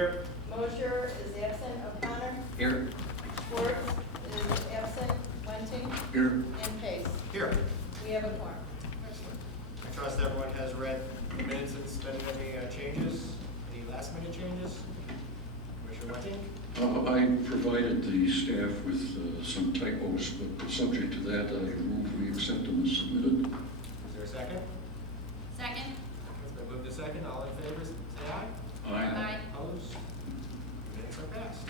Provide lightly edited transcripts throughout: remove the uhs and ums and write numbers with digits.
Here. Mosher is absent. O'Connor. Here. Schwartz is absent. Wenting. Here. And Pace. Here. We have a quorum. Excellent. I trust everyone has read the minutes and spent any changes, any last minute changes? Commissioner Wenting? I provided the staff with some typos, but subject to that, I move we accept them as submitted. Is there a second? Second. It's been moved to second. All in favor, say aye. Aye. Opposed? Minutes are passed.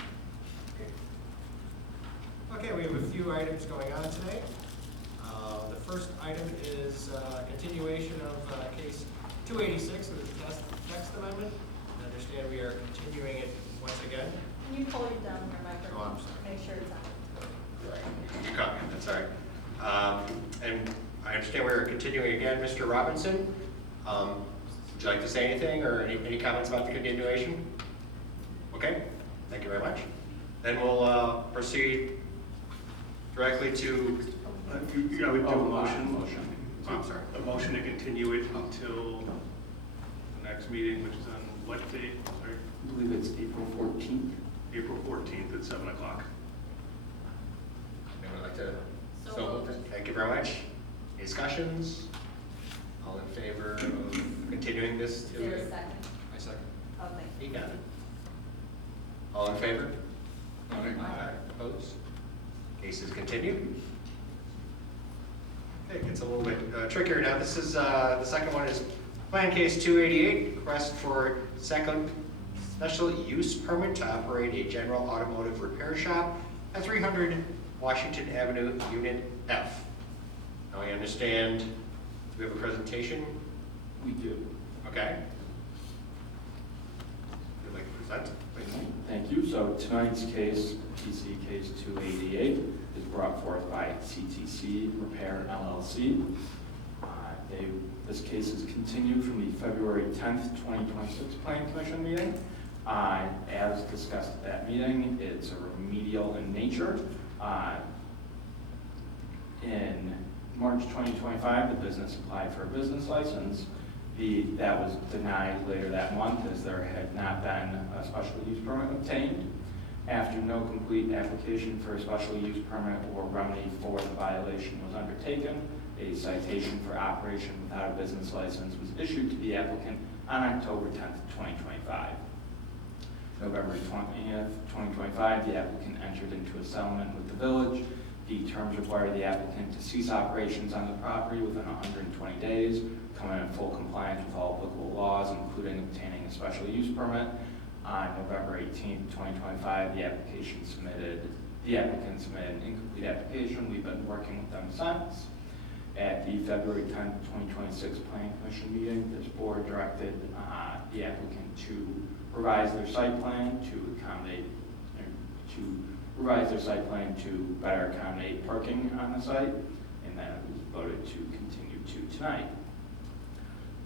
Okay, we have a few items going on today. The first item is continuation of case 286, which is text amendment. I understand we are continuing it once again. Can you pull it down your microphone? Oh, I'm sorry. Make sure it's on. Right. You caught me, that's all right. And I understand we're continuing again. Mr. Robinson, would you like to say anything or any comments about the continuation? Okay, thank you very much. Then we'll proceed directly to, I would do a motion. oh, I'm sorry. A motion to continue it until the next meeting, which is on what date? Sorry, I believe it's April 14th. April 14th at 7 o'clock. Anyone like to? So moved. Thank you very much. Any discussions? All in favor of continuing this Is to? there a second? I second. Oh, thank you. You got it. All in favor? Aye. Opposed? Case is continued. Okay, it gets a little bit trickier now. This is, the second one is plan case 288, request for second special use permit to operate a general automotive repair shop at 300 Washington Avenue, Unit F. Now I understand, do we have a presentation? We do. Okay. Would you like to present, please? Thank you. So tonight's case, PC case 288, is brought forth by CTC Repair LLC. This case is continued from the February 10th, 2026 Planning Commission meeting. As discussed at that meeting, it's a remedial in nature. In March 2025, the business applied for a business license. That was denied later that month as there had not been a special use permit obtained. After no complete application for a special use permit or remedy for the violation was undertaken, a citation for operation without a business license was issued to the applicant on October 10th, 2025. November 20th, 2025, the applicant entered into a settlement with the village. The terms require the applicant to cease operations on the property within 120 days, come in full compliance with all applicable laws, including obtaining a special use permit. On November 18th, 2025, the applicant submitted an incomplete application. We've been working with them since. At the February 10th, 2026 Planning Commission meeting, this board directed the applicant to revise their site plan to better accommodate parking on the site, and then it was voted to continue to tonight.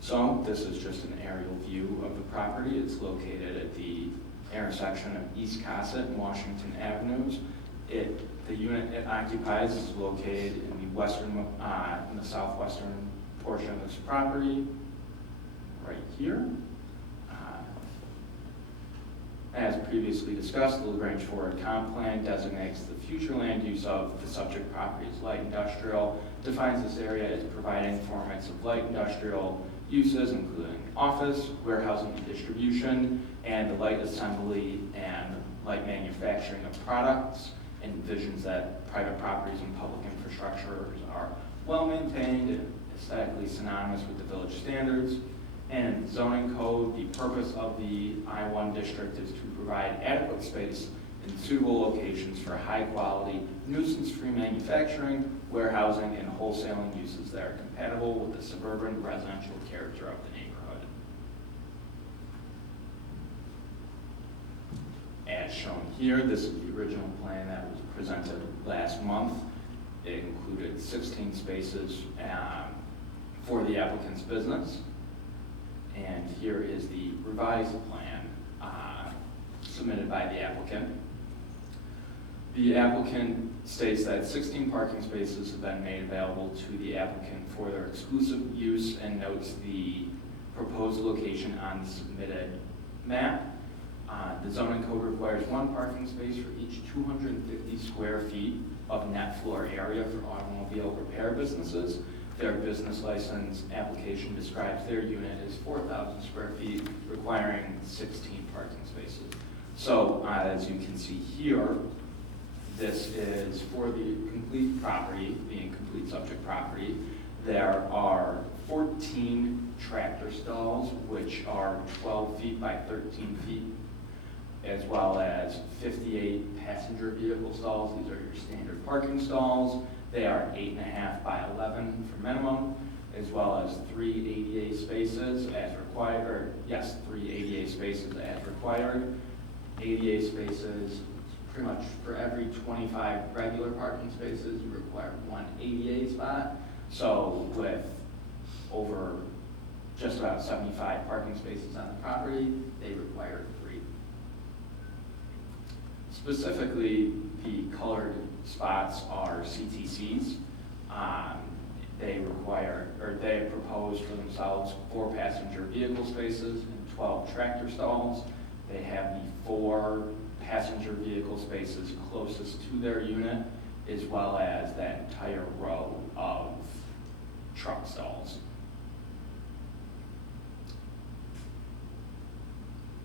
So this is just an aerial view of the property. It's located at the intersection of East Cosset and Washington Avenues. The unit it occupies is located in the southwestern portion of this property, right here. As previously discussed, the Grange Forward Comp Plan designates the future land use of the subject property as light industrial, defines this area as providing for a mix of light industrial uses, including office, warehousing and distribution, and the light assembly and light manufacturing of products, and envisions that private properties and public infrastructures are well maintained and aesthetically synonymous with the village standards. And zoning code, the purpose of the I-1 district is to provide adequate space in suitable locations for high-quality, nuisance-free manufacturing, warehousing, and wholesaling uses that are compatible with the suburban residential character of the neighborhood. As shown here, this is the original plan that was presented last month. It included 16 spaces for the applicant's business. And here is the revised plan submitted by the applicant. The applicant states that 16 parking spaces have been made available to the applicant for their exclusive use and notes the proposed location on the submitted map. The zoning code requires one parking space for each 250 square feet of net floor area for automobile repair businesses. Their business license application describes their unit as 4,000 square feet, requiring 16 parking spaces. So as you can see here, this is for the complete property, being complete subject property. There are 14 tractor stalls, which are 12 feet by 13 feet, as well as 58 passenger vehicle stalls. These are your standard parking stalls. They are 8.5 by 11 for minimum, as well as 3 ADA spaces as required, or yes, 3 ADA spaces as required. ADA spaces, pretty much for every 25 regular parking spaces, you require 1 ADA spot. So with over just about 75 parking spaces on the property, they require 3. Specifically, the colored spots are CTCs. They require, or they have proposed for themselves 4 passenger vehicle spaces and 12 tractor stalls. They have the 4 passenger vehicle spaces closest to their unit, as well as that entire row of truck stalls.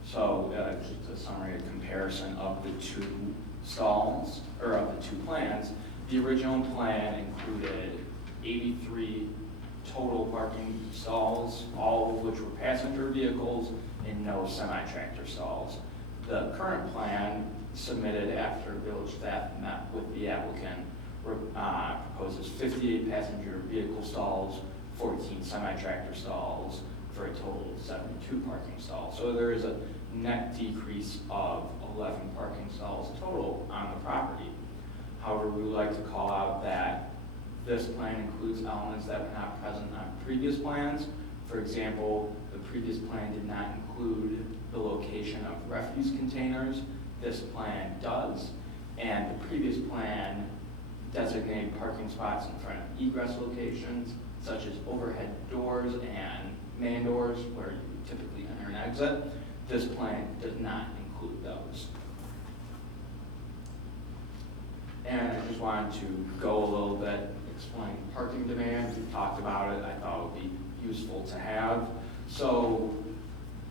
So just a summary, a comparison of the 2 stalls, or of the 2 plans. The original plan included 83 total parking stalls, all of which were passenger vehicles and no semi-tractor stalls. The current plan, submitted after village staff met with the applicant, proposes 58 passenger vehicle stalls, 14 semi-tractor stalls, for a total of 72 parking stalls. So there is a net decrease of 11 parking stalls total on the property. However, we would like to call out that this plan includes elements that were not present on previous plans. For example, the previous plan did not include the location of refuse containers. This plan does. And the previous plan designated parking spots in front of egress locations, such as overhead doors and man doors, where you typically enter and exit. This plan does not include those. And I just wanted to go a little bit, explain parking demand. We've talked about it. I thought it would be useful to have. So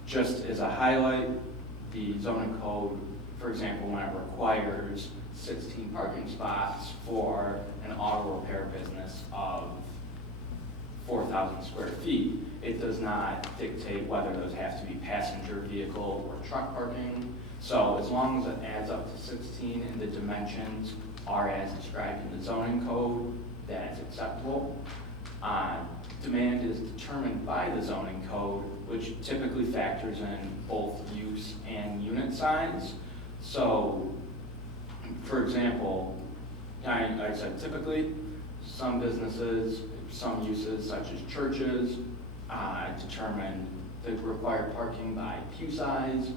just as a highlight, the zoning code, for example, when it requires 16 parking spots for an auto repair business of 4,000 square feet, it does not dictate whether those have to be passenger vehicle or truck parking. So as long as it adds up to 16 and the dimensions are as described in the zoning code, that's acceptable. Demand is determined by the zoning code, which typically factors in both use and unit size. So, for example, I said typically, some businesses, some uses such as churches, determine the required parking by pew size.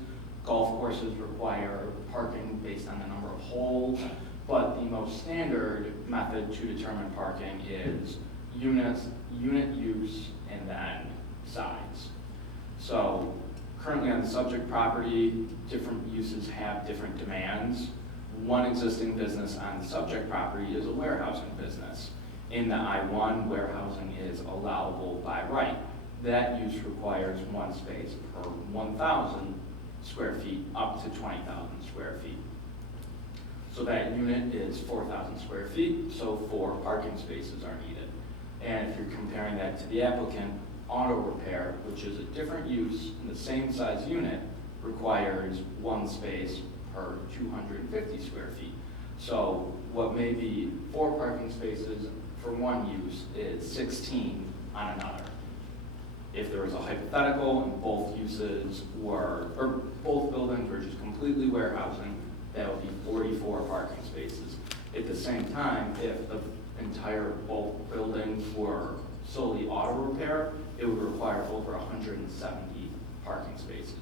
Golf courses require parking based on the number of holes, but the most standard method to determine parking is unit use, and then size. So currently on the subject property, different uses have different demands. One existing business on the subject property is a warehousing business. In the I-1, warehousing is allowable by right. That use requires 1 space per 1,000 square feet up to 20,000 square feet. So that unit is 4,000 square feet, so 4 parking spaces are needed. And if you're comparing that to the applicant, auto repair, which is a different use in the same size unit, requires 1 space per 250 square feet. So what may be 4 parking spaces for one use is 16 on another. If there was a hypothetical and both uses were, or both buildings were just completely warehousing, that would be 44 parking spaces. At the same time, if the entire both buildings were solely auto repair, it would require over 170 parking spaces.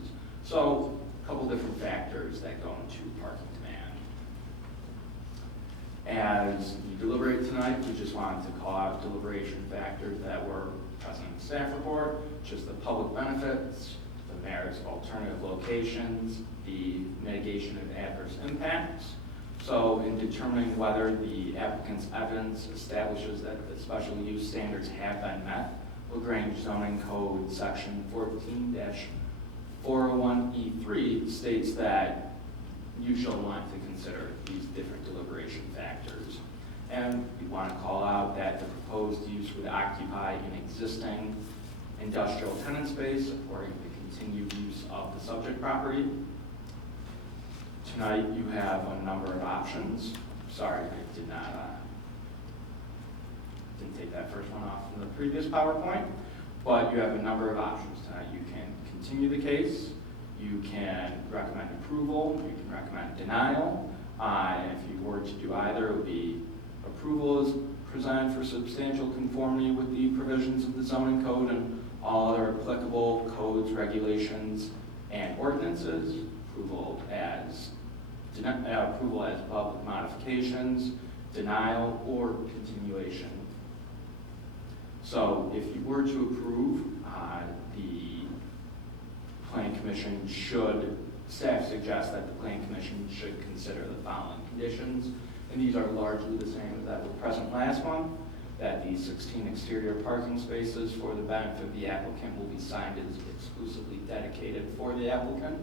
So a couple different factors that go into parking demand. As you deliberate tonight, we just wanted to call out deliberation factors that were present in the staff report, just the public benefits, the merits of alternative locations, the mitigation of adverse impacts. So in determining whether the applicant's evidence establishes that the special use standards have been met, Grange zoning code section 14-401E3 states that you shall want to consider these different deliberation factors. And we want to call out that the proposed use would occupy an existing industrial tenant space supporting the continued use of the subject property. Tonight you have a number of options. Sorry, I didn't take that first one off from the previous PowerPoint, but you have a number of options tonight. You can continue the case, you can recommend approval, you can recommend denial. And if you were to do either, it would be approval is presented for substantial conformity with the provisions of the zoning code and all other applicable codes, regulations, and ordinances. Approval as above with modifications, denial, or continuation. So if you were to approve, the Planning Commission staff suggests that the Planning Commission should consider the following conditions, and these are largely the same as that were present last month, that the 16 exterior parking spaces for the benefit of the applicant will be signed as exclusively dedicated for the applicant,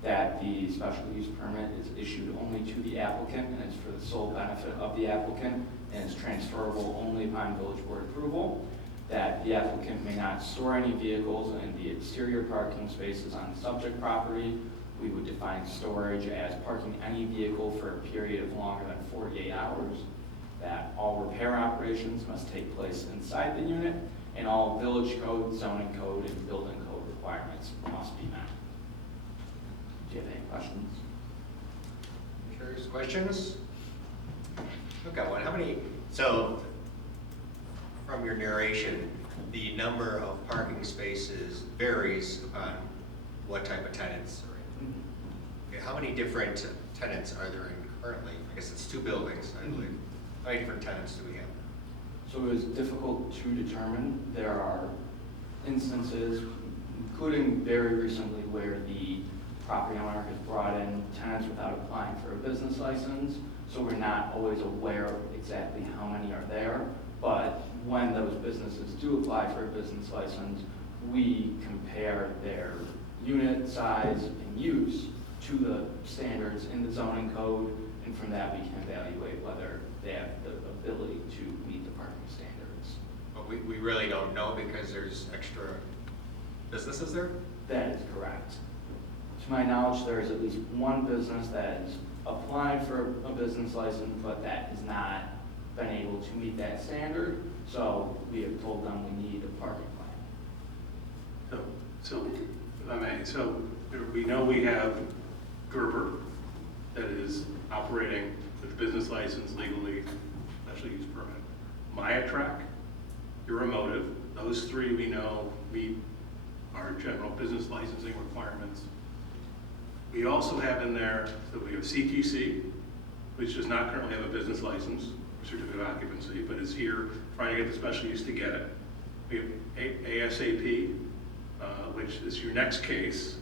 that the special use permit is issued only to the applicant and is for the sole benefit of the applicant and is transferable only upon village board approval, that the applicant may not store any vehicles in the exterior parking spaces on the subject property. We would define storage as parking any vehicle for a period of longer than 48 hours, that all repair operations must take place inside the unit, and all village code, zoning code, and building code requirements must be met. Do you have any questions? Curious questions? I've got one. How many, so from your narration, the number of parking spaces varies on what type of tenants are in. Okay, how many different tenants are there in currently? I guess it's 2 buildings, I believe. How many different tenants do we have? So it is difficult to determine. There are instances, including very recently, where the property owner has brought in tenants without applying for a business license, so we're not always aware of exactly how many are there. But when those businesses do apply for a business license, we compare their unit size and use to the standards in the zoning code, and from that we can evaluate whether they have the ability to meet the parking standards. But we really don't know because there's extra businesses there? That is correct. To my knowledge, there is at least one business that has applied for a business license, but that has not been able to meet that standard. So we have told them we need a parking plan. So, if I may, so we know we have Gerber that is operating with business license legally, special use permit. Mayatrack, Euromotive, those 3 we know meet our general business licensing requirements. We also have in there, so we have CTC, which does not currently have a business license, certificate of occupancy, but is here trying to get the special use to get it. We have ASAP, which is your next case,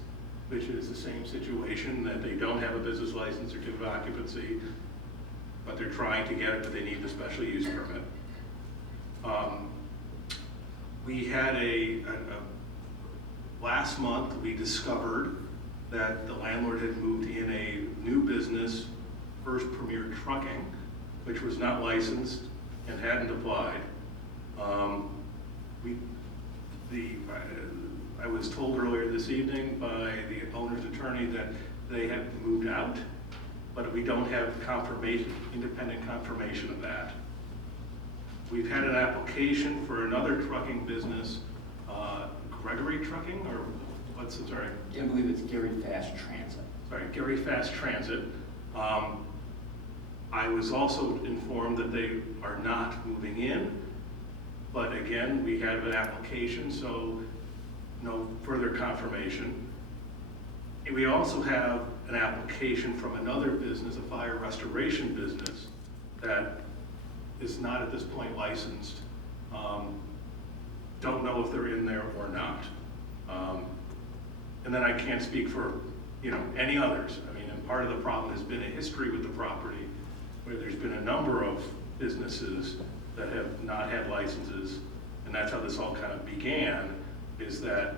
which is the same situation, that they don't have a business license, certificate of occupancy, but they're trying to get it, but they need the special use permit. We had last month we discovered that the landlord had moved in a new business, First Premier Trucking, which was not licensed and hadn't applied. I was told earlier this evening by the owner's attorney that they have moved out, but we don't have confirmation, independent confirmation of that. We've had an application for another trucking business, Gregory Trucking, or what's it, sorry? I believe it's Gary Fast Transit. Sorry, Gary Fast Transit. I was also informed that they are not moving in, but again, we have an application, so no further confirmation. And we also have an application from another business, a fire restoration business, that is not at this point licensed. Don't know if they're in there or not. And then I can't speak for, any others. I mean, and part of the problem has been a history with the property where there's been a number of businesses that have not had licenses. And that's how this all kind of began, is that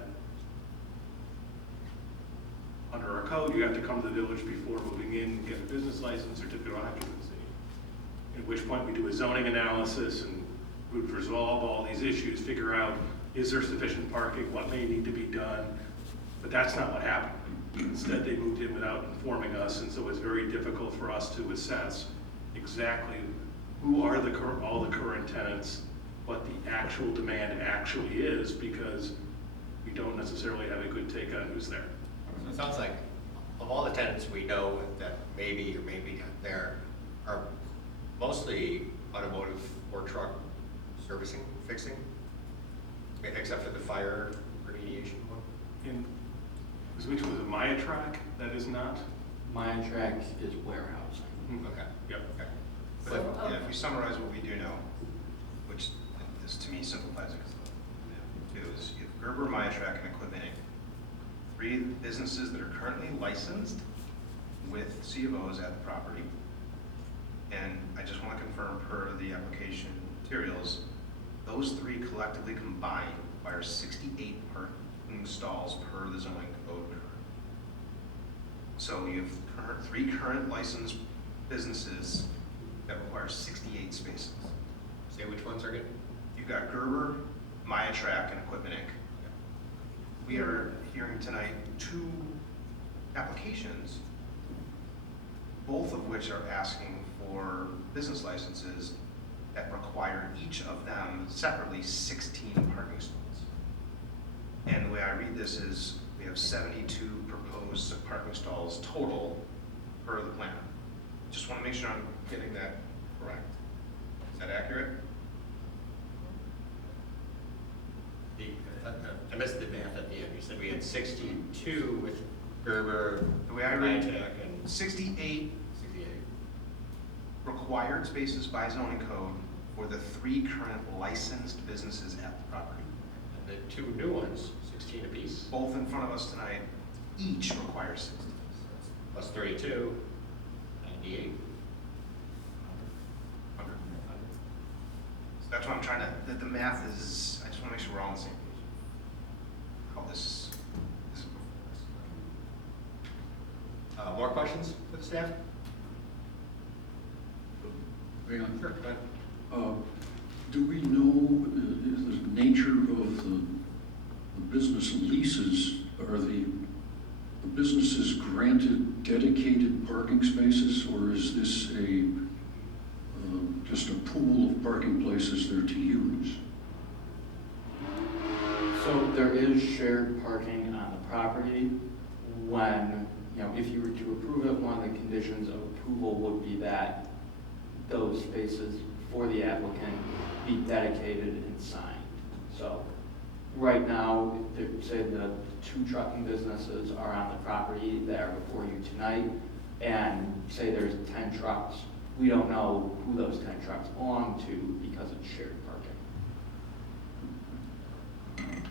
under our code, you have to come to the village before moving in and get a business license, certificate of occupancy. At which point we do a zoning analysis and we would resolve all these issues, figure out, is there sufficient parking, what may need to be done? But that's not what happened. Instead, they moved in without informing us, and so it's very difficult for us to assess exactly who are all the current tenants, what the actual demand actually is, because we don't necessarily have a good take on who's there. So it sounds like of all the tenants we know that maybe or maybe not there are mostly automotive or truck servicing, fixing, except for the fire remediation one. And which was a Maya track, that is not? My track is warehousing. Okay. Yep. Okay. But if we summarize what we do know, which this to me simplifies it, because is you have Gerber, Myatrack, and Equipment Inc. 3 businesses that are currently licensed with C of Os at the property. And I just want to confirm per the application materials, those 3 collectively combined require 68 parking stalls per the zoning code. So you have 3 current licensed businesses that require 68 spaces. Say which ones are good? You've got Gerber, Myatrack, and Equipment Inc. We are hearing tonight 2 applications, both of which are asking for business licenses that require each of them separately 16 parking stalls. And the way I read this is we have 72 proposed parking stalls total per the plan. Just want to make sure I'm getting that correct. Is that accurate? I missed the math at the end. You said we had 62 with Gerber, The way I read it, Myatrack, and 68 68. required spaces by zoning code for the 3 current licensed businesses at the property. And the 2 new ones, 16 apiece, Both in front of us tonight, each require 60. plus 32, 98. 100. So that's what I'm trying to, the math is, I just want to make sure we're all on the same page. How this is before us. More questions for the staff? Hang on. Sure, go ahead. Do we know the nature of the business leases? Are the businesses granted dedicated parking spaces, or is this just a pool of parking places there to use? So there is shared parking on the property. When, if you were to approve it, one of the conditions of approval would be that those spaces for the applicant be dedicated and signed. So right now, say the 2 trucking businesses are on the property that are before you tonight, and say there's 10 trucks. We don't know who those 10 trucks belong to because it's shared parking.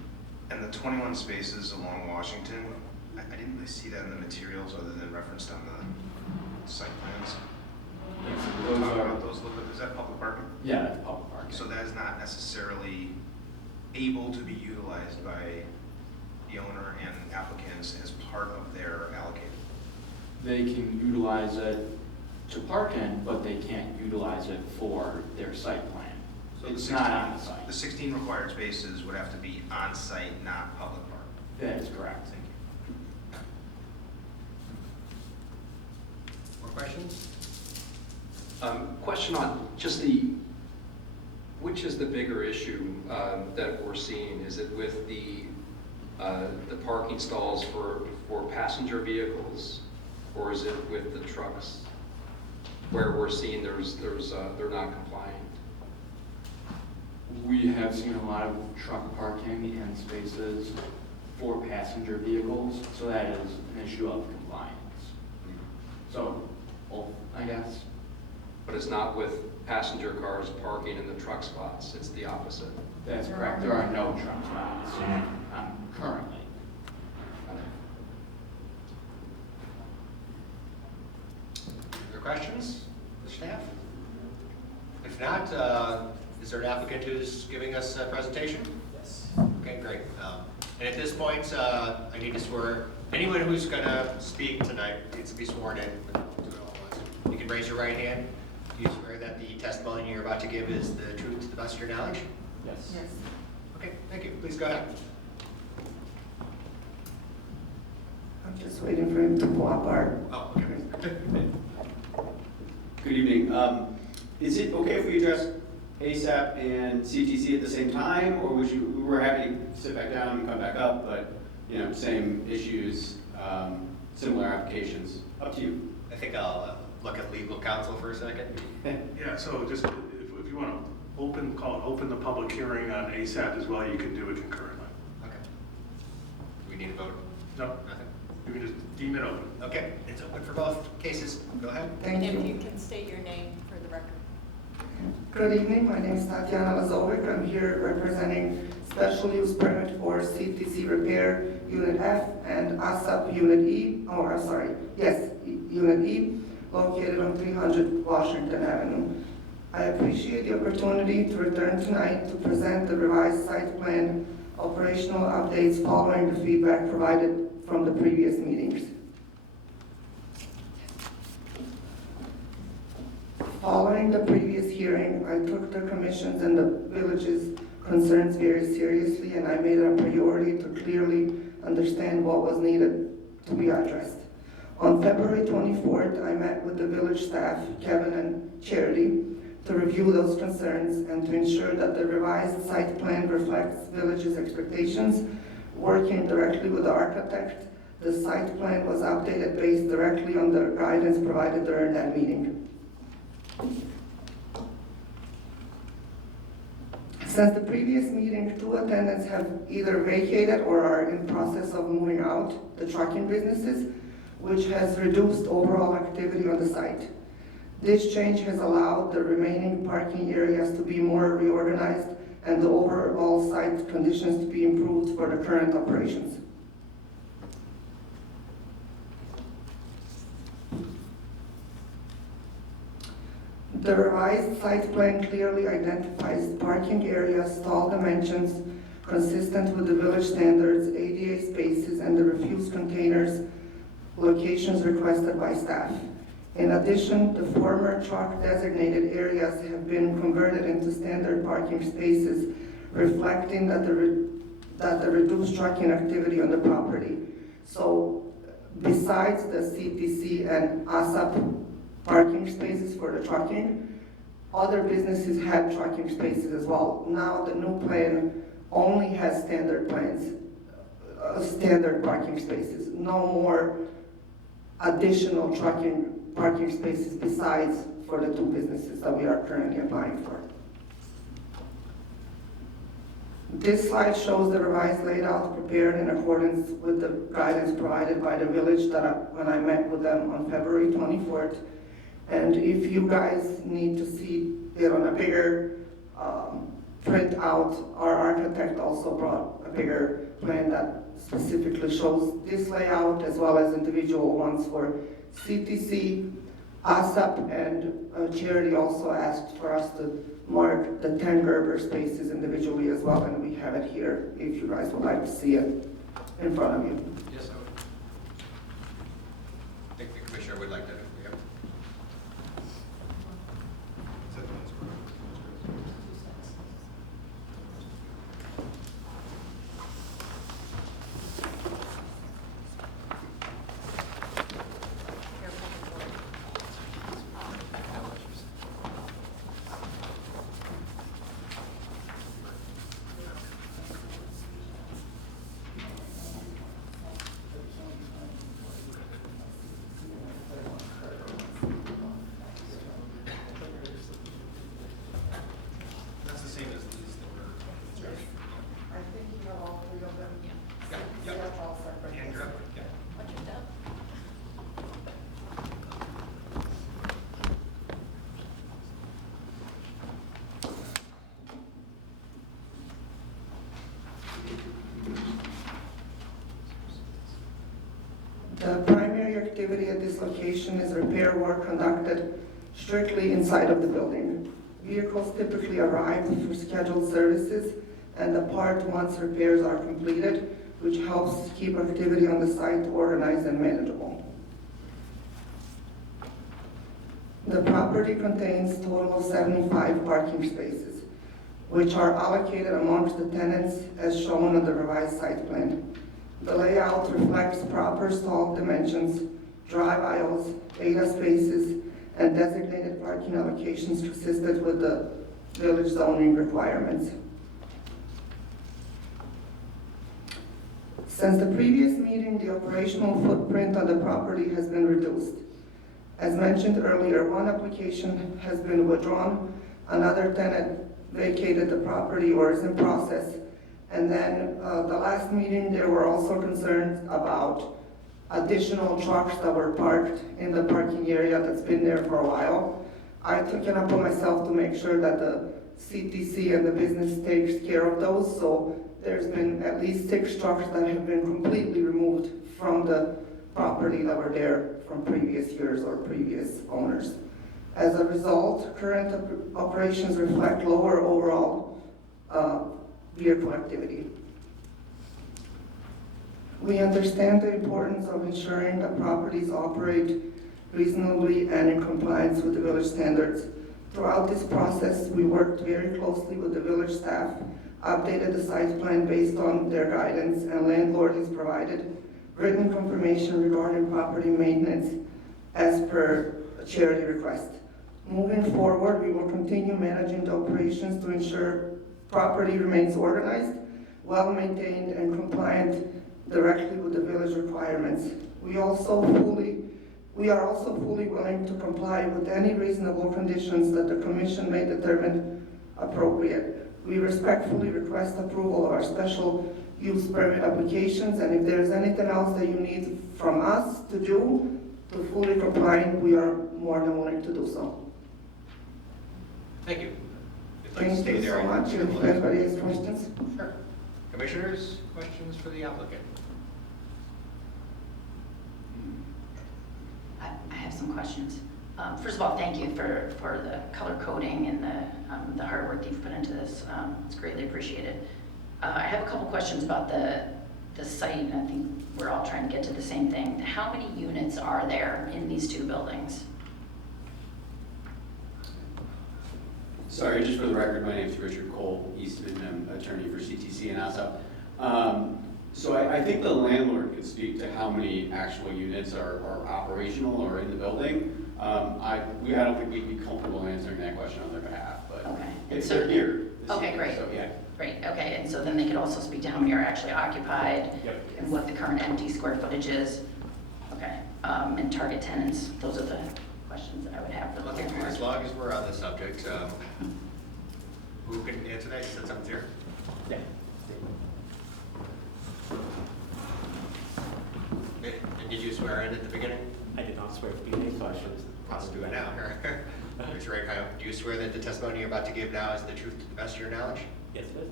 And the 21 spaces along Washington, I didn't really see that in the materials other than referenced on the site plans. Those Talk are, about those a little bit. Is that public parking? yeah, that's public parking. So that is not necessarily able to be utilized by the owner and applicants as part of their allocated. They can utilize it to park in, but they can't utilize it for their site plan. So It's the not on the site. The 16 required spaces would have to be on site, not public park. That is correct. Thank you. More questions? Question on just which is the bigger issue that we're seeing? Is it with the parking stalls for passenger vehicles, or is it with the trucks where we're seeing they're not compliant? We have seen a lot of truck parking and spaces for passenger vehicles, so that is an issue of compliance. So, well, I guess. But it's not with passenger cars parking in the truck spots, it's the opposite. That's correct. There are no truck stops currently. questions for staff? If not, is there an applicant who's giving us a presentation? Yes. Okay, great. And at this point, I need to swear, anyone who's gonna speak tonight needs to be sworn in. Do it all at once. You can raise your right hand. Do you swear that the testimony you're about to give is the truth to the best of your knowledge? Yes. Yes. Okay, thank you. Please go ahead. I'm just waiting for him to pull up our. Oh, okay. Good evening. Is it okay if we address ASAP and CTC at the same time, or we're happy to sit back down and come back up, but, you know, same issues, similar applications? Up to you. I think I'll look at legal counsel for a second. Yeah, so just if you want to open the public hearing on ASAP as well, you can do it concurrently. Okay. Do we need a vote? No, Nothing? you can just deem it open. Okay, it's open for both cases. Go ahead. Thank And if you. you can state your name for the record. Good evening, my name is Tatiana. I'm here representing special use permit for CTC Repair Unit F and ASAP Unit E, Unit E, located on 300 Washington Avenue. I appreciate the opportunity to return tonight to present the revised site plan operational updates following the feedback provided from the previous meetings. Following the previous hearing, I took the commission's and the village's concerns very seriously, and I made it a priority to clearly understand what was needed to be addressed. On February 24th, I met with the village staff, Kevin and Charity, to review those concerns and to ensure that the revised site plan reflects village's expectations. Working directly with the architect, the site plan was updated based directly on the guidance provided during that meeting. Since the previous meeting, 2 attendants have either vacated or are in process of moving out, the trucking businesses, which has reduced overall activity on the site. This change has allowed the remaining parking areas to be more reorganized and the overall site conditions to be improved for the current operations. The revised site plan clearly identifies parking areas, stall dimensions consistent with the village standards, ADA spaces, and the refuse containers locations requested by staff. In addition, the former truck designated areas have been converted into standard parking spaces, reflecting that the reduced trucking activity on the property. So besides the CTC and ASAP parking spaces for the trucking, other businesses had trucking spaces as well. Now the new plan only has standard parking spaces, no more additional parking spaces besides for the 2 businesses that we are currently applying for. This slide shows the revised layout prepared in accordance with the guidance provided by the village when I met with them on February 24th. And if you guys need to see it on a bigger printout, our architect also brought a bigger plan that specifically shows this layout as well as individual ones for CTC, ASAP, and Charity also asked for us to mark the 10 Gerber spaces individually as well, and we have it here if you guys would like to see it in front of you. Yes, I think the commissioner would like to. Yep. That's the same as these that were. I think you have all 3 of them. Yeah. Yeah, Yep. all separate. And you're up. Yeah. What's your dub? The primary activity at this location is repair work conducted strictly inside of the building. Vehicles typically arrive for scheduled services and depart once repairs are completed, which helps keep activity on the site organized and manageable. The property contains a total of 75 parking spaces, which are allocated amongst the tenants as shown on the revised site plan. The layout reflects proper stall dimensions, drive aisles, ADA spaces, and designated parking allocations consistent with the village zoning requirements. Since the previous meeting, the operational footprint on the property has been reduced. As mentioned earlier, one application has been withdrawn, another tenant vacated the property or is in process. And then the last meeting, there were also concerns about additional trucks that were parked in the parking area that's been there for a while. I took it upon myself to make sure that the CTC and the business takes care of those. So there's been at least 6 trucks that have been completely removed from the property that were there from previous years or previous owners. As a result, current operations reflect lower overall vehicle activity. We understand the importance of ensuring that properties operate reasonably and in compliance with the village standards. Throughout this process, we worked very closely with the village staff, updated the site plan based on their guidance, and landlord has provided written confirmation regarding property maintenance as per a charity request. Moving forward, we will continue managing the operations to ensure property remains organized, well-maintained, and compliant directly with the village requirements. We are also fully willing to comply with any reasonable conditions that the commission may determine appropriate. We respectfully request approval of our special use permit applications, and if there's anything else that you need from us to do to fully comply, we are more than willing to do so. Thank you. If you'd like to Thank stay you there, so much. If anybody has questions? Sure. Commissioners, questions for the applicant? I have some questions. First of all, thank you for the color coding and the hard work that you've put into this. It's greatly appreciated. I have a couple questions about the site, and I think we're all trying to get to the same thing. How many units are there in these 2 buildings? Sorry, just for the record, my name is Richard Cole Eastman. I'm attorney for CTC and ASAP. So I think the landlord could speak to how many actual units are operational or in the building. I don't think we'd be comfortable answering that question on their behalf, but Okay. if they're here. this Okay, evening, great. So, yeah. Great, okay, and so then they could also speak to how many are actually occupied and what the current empty square footage is. Okay, and target tenants, those are the questions that I would have for the landlord. As long as we're on the subject, who can answer that? You said someone's here? Yeah. And did you swear in at the beginning? I did not swear at the beginning, so I should Let's do it now. Mr. Raycom, do you swear that the testimony you're about to give now is the truth to the best of your knowledge? Yes, it is.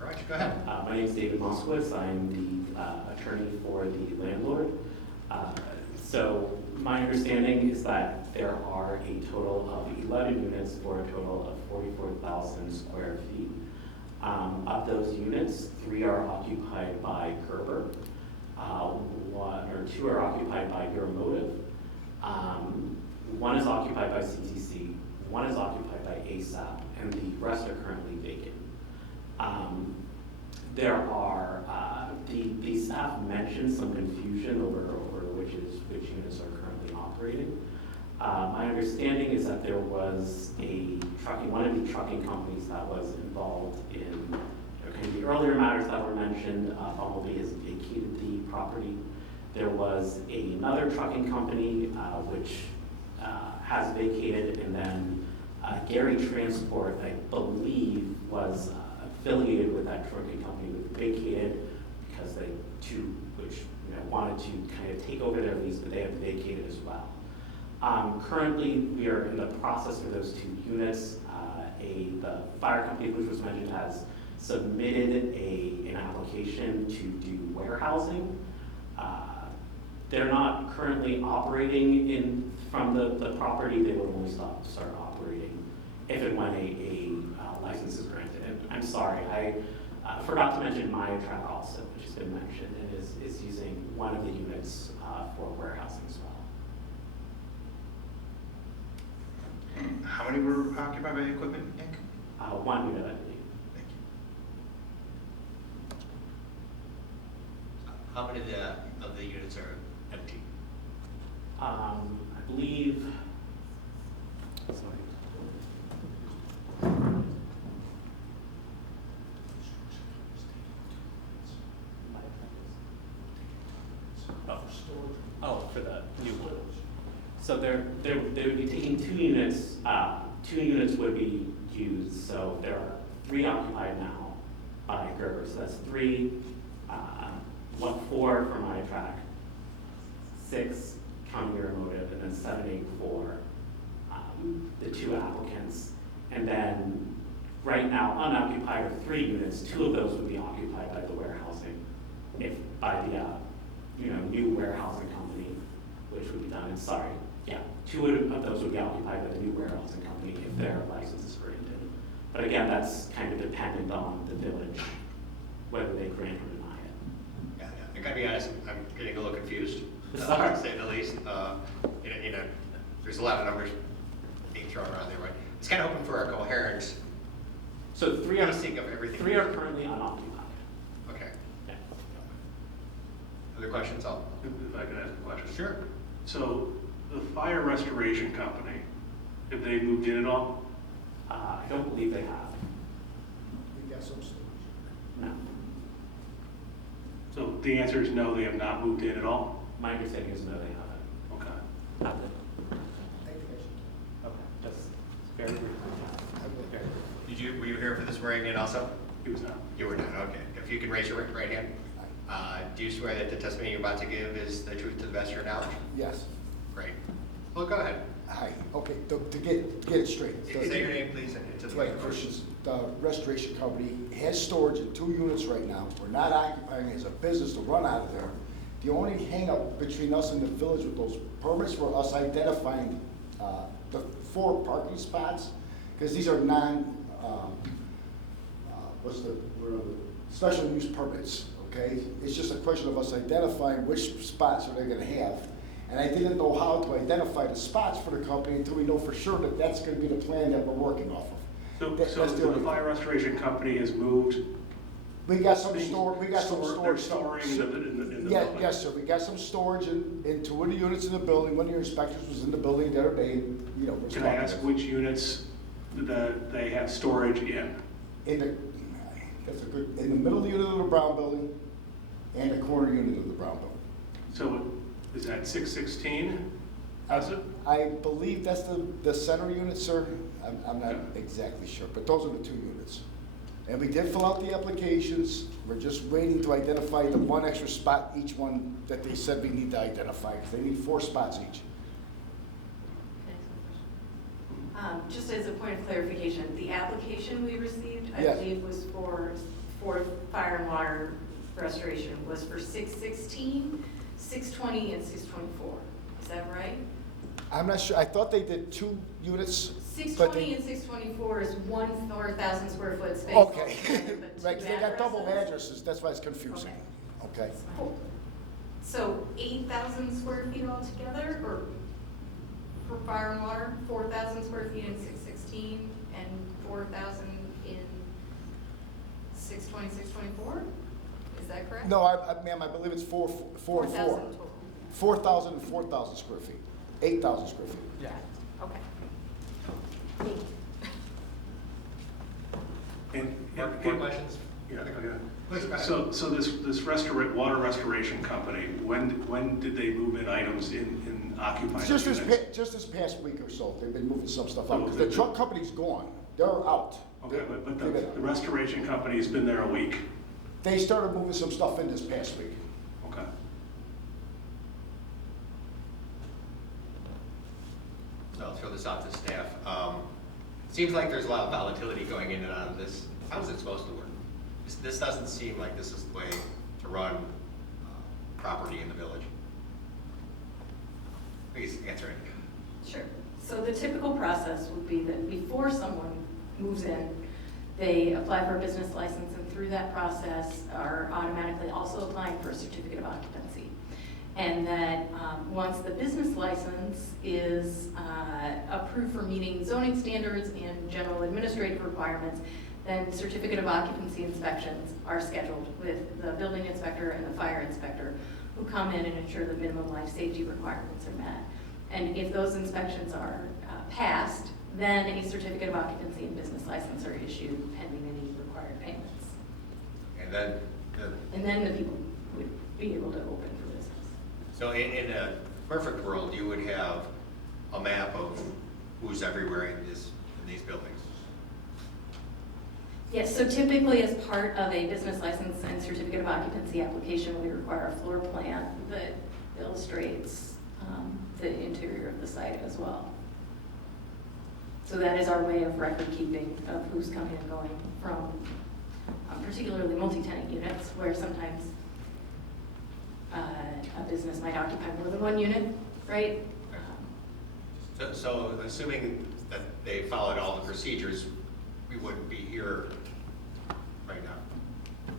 All right, go ahead. My name is David Mosquitz. I'm the attorney for the landlord. So my understanding is that there are a total of 11 units for a total of 44,000 square feet. Of those units, 3 are occupied by Gerber. 1 or 2 are occupied by Your Motive. 1 is occupied by CTC. 1 is occupied by ASAP, and the rest are currently vacant. There are, the staff mentioned some confusion over which units are currently operating. My understanding is that there was one of the trucking companies that was involved in the earlier matters that were mentioned. Bumblebee has vacated the property. There was another trucking company which has vacated, and then Gary Transport, I believe, was affiliated with that trucking company, which vacated because they wanted to kind of take over their lease, but they have vacated as well. Currently, we are in the process for those 2 units. The fire company, which was mentioned, has submitted an application to do warehousing. They're not currently operating from the property. They will only start operating if and when a license is granted. And I'm sorry, I forgot to mention meeting.and also, which has been mentioned, and is using one of the units for warehousing as well. How many were occupied by Equipment Inc.? One unit, I believe. Thank you. How many of the units are empty? I believe, sorry. Oh, for the new one. So they would be taking 2 units. 2 units would be used. So there are 3 occupied now by Gerber. So that's 3, 4 for my track, 6 counting automotive, and then 7, 8 for the 2 applicants. And then right now unoccupied are 3 units. 2 of those would be occupied by the warehousing, by the new warehousing company, which would be done. And sorry, yeah, 2 of those would be occupied by the new warehousing company if their license is granted. But again, that's kind of dependent on the village, whether they grant or deny it. Yeah, I gotta be honest, I'm getting a little confused, Sorry. to say the least. There's a lot of numbers being thrown around there, right? It's kind of hoping for a coherent, So 3 are basic of everything. 3 are currently unoccupied. Okay. Yeah. Other questions? If I can ask a question. Sure. So the fire restoration company, have they moved in at all? I don't believe they have. We got some storage. No. So the answer is no, they have not moved in at all? My understanding is no, they haven't. Okay. Thank you, guys. Okay, just very briefly. Were you here for this swearing in also? He was not. You were not, okay. If you can raise your right hand. Do you swear that the testimony you're about to give is the truth to the best of your knowledge? Yes. Great. Well, go ahead. Hi, okay, to get it straight. Say your name, please, and to the Right, microphone. Christian's, the restoration company has storage in 2 units right now. We're not occupying it as a business to run out of there. The only hang-up between us and the village with those permits were us identifying the 4 parking spots, because these are special use permits, okay? It's just a question of us identifying which spots are they gonna have. And I didn't know how to identify the spots for the company until we know for sure that that's gonna be the plan that we're working off of. So the fire restoration company has moved? We got some storage. They're storing in the Yeah, building? yes, sir. We got some storage in 2 of the units in the building. One of your inspectors was in the building the other day, Can I ask which units that they have storage in? in the middle unit of the Brown building and the corner unit of the Brown building. So is that 616? How's it? I believe that's the center unit, sir. I'm not exactly sure, but those are the 2 units. And we did fill out the applications. We're just waiting to identify the 1 extra spot, each one that they said we need to identify, because they need 4 spots each. Just as a point of clarification, the application we received, I Yes. believe, was for fire and water restoration, was for 616, 620, and 624. Is that right? I'm not sure. I thought they did 2 units. but 620 they- and 624 is 1,000 square foot space. Okay, altogether, but right, 'cause they 2 got double addresses. addresses, that's why it's confusing. Okay. So 8,000 square feet altogether, or for fire and water, 4,000 square feet in 616 and 4,000 in 620, 624? Is that correct? No, ma'am, I believe it's 4 and 4. 4,000 total. 4,000 and 4,000 square feet, 8,000 square feet. Yeah. Okay. More questions? Yeah, okay. Please, go ahead. So this water restoration company, when did they move in items in occupied Just units? just this past week or so, they've been moving some stuff out, because the truck company's gone. They're out. Okay, but They've been the out. restoration company's been there a week. They started moving some stuff in this past week. Okay. So I'll throw this out to staff. Seems like there's a lot of volatility going in and out of this. How is it supposed to work? This doesn't seem like this is the way to run property in the village. the typical process would be that before someone moves in, they apply for a business license, and through that process are automatically also applying for a certificate of occupancy. And that once the business license is approved for meeting zoning standards and general administrative requirements, then certificate of occupancy inspections are scheduled with the building inspector and the fire inspector, who come in and ensure the minimum life safety requirements are met. And if those inspections are passed, then a certificate of occupancy and business license are issued pending any required payments. And then, And then the people would be able to open for business. so in a perfect world, you would have a map of who's everywhere in these buildings. Yes, so typically as part of a business license and certificate of occupancy application, we require a floor plan that illustrates the interior of the site as well. So that is our way of record keeping of who's coming and going from particularly multi-tenant units, where sometimes a business might occupy more than one unit, right? So assuming that they followed all the procedures, we wouldn't be here right now.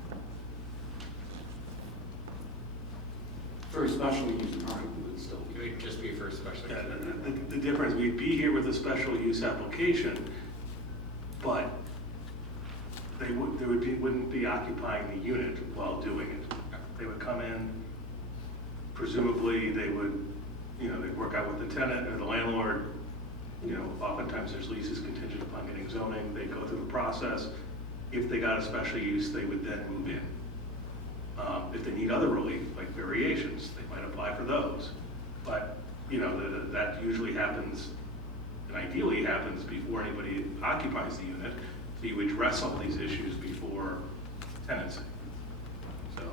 For a special use permit, we would still It be. would just be for a special. Yeah, the difference, we'd be here with a special use application, but wouldn't be occupying the unit while doing it. They would come in, presumably they would, they'd work out with the tenant or the landlord. Oftentimes there's leases contingent upon getting zoning. They'd go through the process. If they got a special use, they would then move in. If they need other relief, like variations, they might apply for those. But, that usually happens, and ideally happens before anybody occupies the unit. So you address all these issues before tenancy. So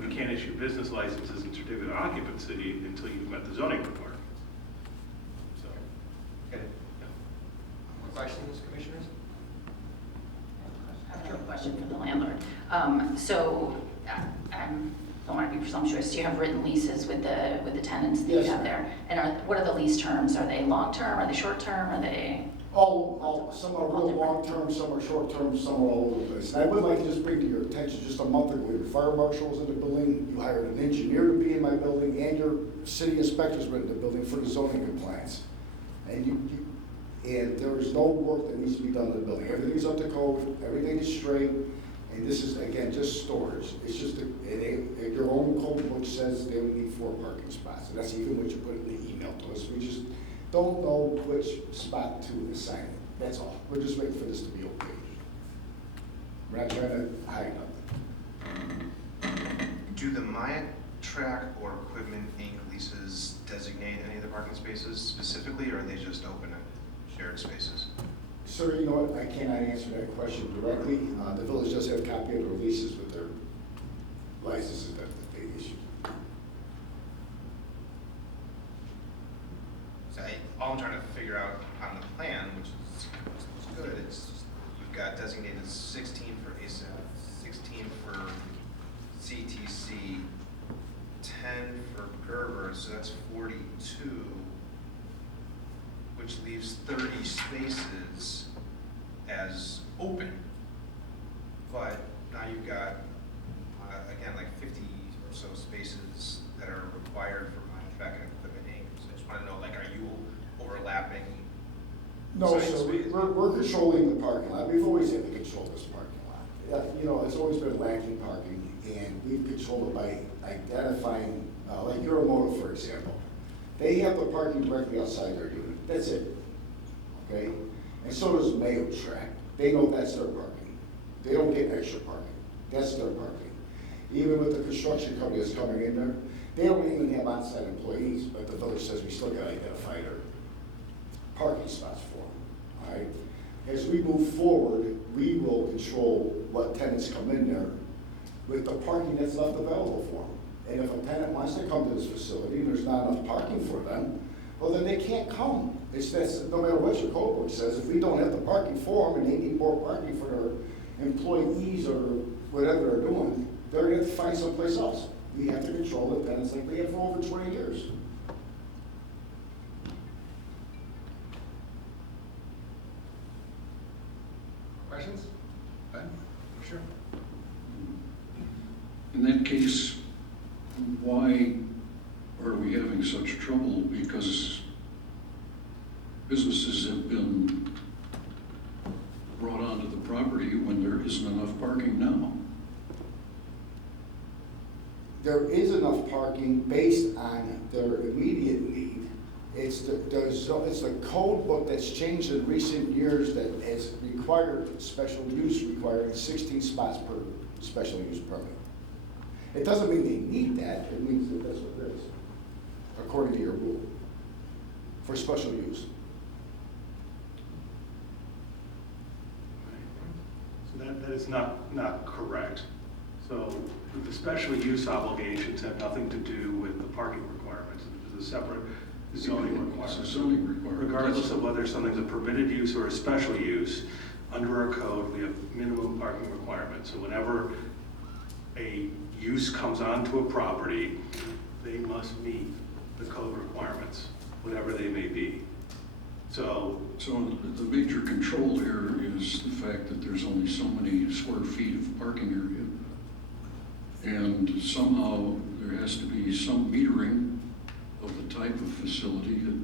we can't issue business licenses and certificate of occupancy until you've met the zoning requirements. So, Okay. More questions, commissioners? I have a question for the landlord. I don't want to be presumptuous. Do you have written leases with the tenants that you Yes, have ma'am. there? And what are the lease terms? Are they long-term? Are they short-term? Are they? Some are real long-term, some are short-term, some are all over the place. And I would like to just bring to your attention, just a month ago, your fire marshal was in the building, you hired an engineer to be in my building, and your city inspectors were in the building for the zoning compliance. And and there is no work that needs to be done in the building. Everything's up to code, everything is straight, and this is, again, just storage. It's just, your own code book says they would need 4 parking spots, and that's even what you put in the email to us. We just don't know which spot to assign it. That's all. We're just waiting for this to be okay. We're not trying to hide nothing. Do the Maya Track or Equipment Inc. leases designate any of the parking spaces specifically, or are they just open and shared spaces? Sir, you know what, I cannot answer that question directly. The village does have a copy of their leases with their licenses that they issue. So all I'm trying to figure out on the plan, which is good, it's, you've got designated 16 for ASAP, 16 for CTC, 10 for Gerber, so that's 42, which leaves 30 spaces as open. But now you've got, again, like 50 or so spaces that are required for Mine Track and Equipment Inc. So I just want to know, like, are you overlapping? No, site sir, space? we're controlling the parking lot. We've always had to control this parking lot. It's always been lacking parking, and we've controlled it by identifying, like Euromotive, for example. They have the parking directly outside their unit. That's it. Okay? And so does Mayo Track. They know that's their parking. They don't get extra parking. That's their parking. Even with the construction company that's coming in there, they don't even have on-site employees, but the village says we still got to identify their parking spots for them. All right? As we move forward, we will control what tenants come in there with the parking that's left available for them. And if a tenant wants to come to this facility and there's not enough parking for them, well, then they can't come. That's no matter what your code book says, if we don't have the parking for them and they need more parking for their employees or whatever they're doing, they're going to have to find someplace else. We have to control the tenants like we have for over 20 years. case, why are we having such trouble? Because businesses have been brought onto the property when there isn't enough parking now. There is enough parking based on their immediate need. It's the code book that's changed in recent years that has required special use, requiring 16 spots per special use permit. It doesn't mean they need that, it means that that's what it is, according to your rule, for special use. So that is not correct. So the special use obligations have nothing to do with the parking requirements. It's a separate zoning requirement. It's a zoning requirement. Regardless of whether something's a permitted use or a special use, under our code, we have minimum parking requirements. So whenever a use comes onto a property, they must meet the code requirements, whatever they may be. So the major control here is the fact that there's only so many square feet of parking area. And somehow there has to be some metering of the type of facility that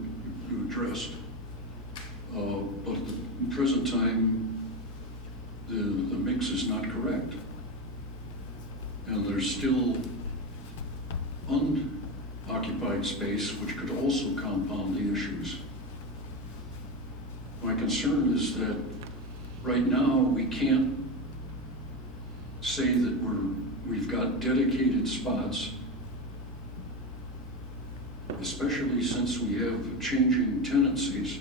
you addressed. But at the present time, the mix is not correct. And there's still unoccupied space which could also compound the issues. My concern is that right now we can't say that we've got dedicated spots, especially since we have changing tendencies,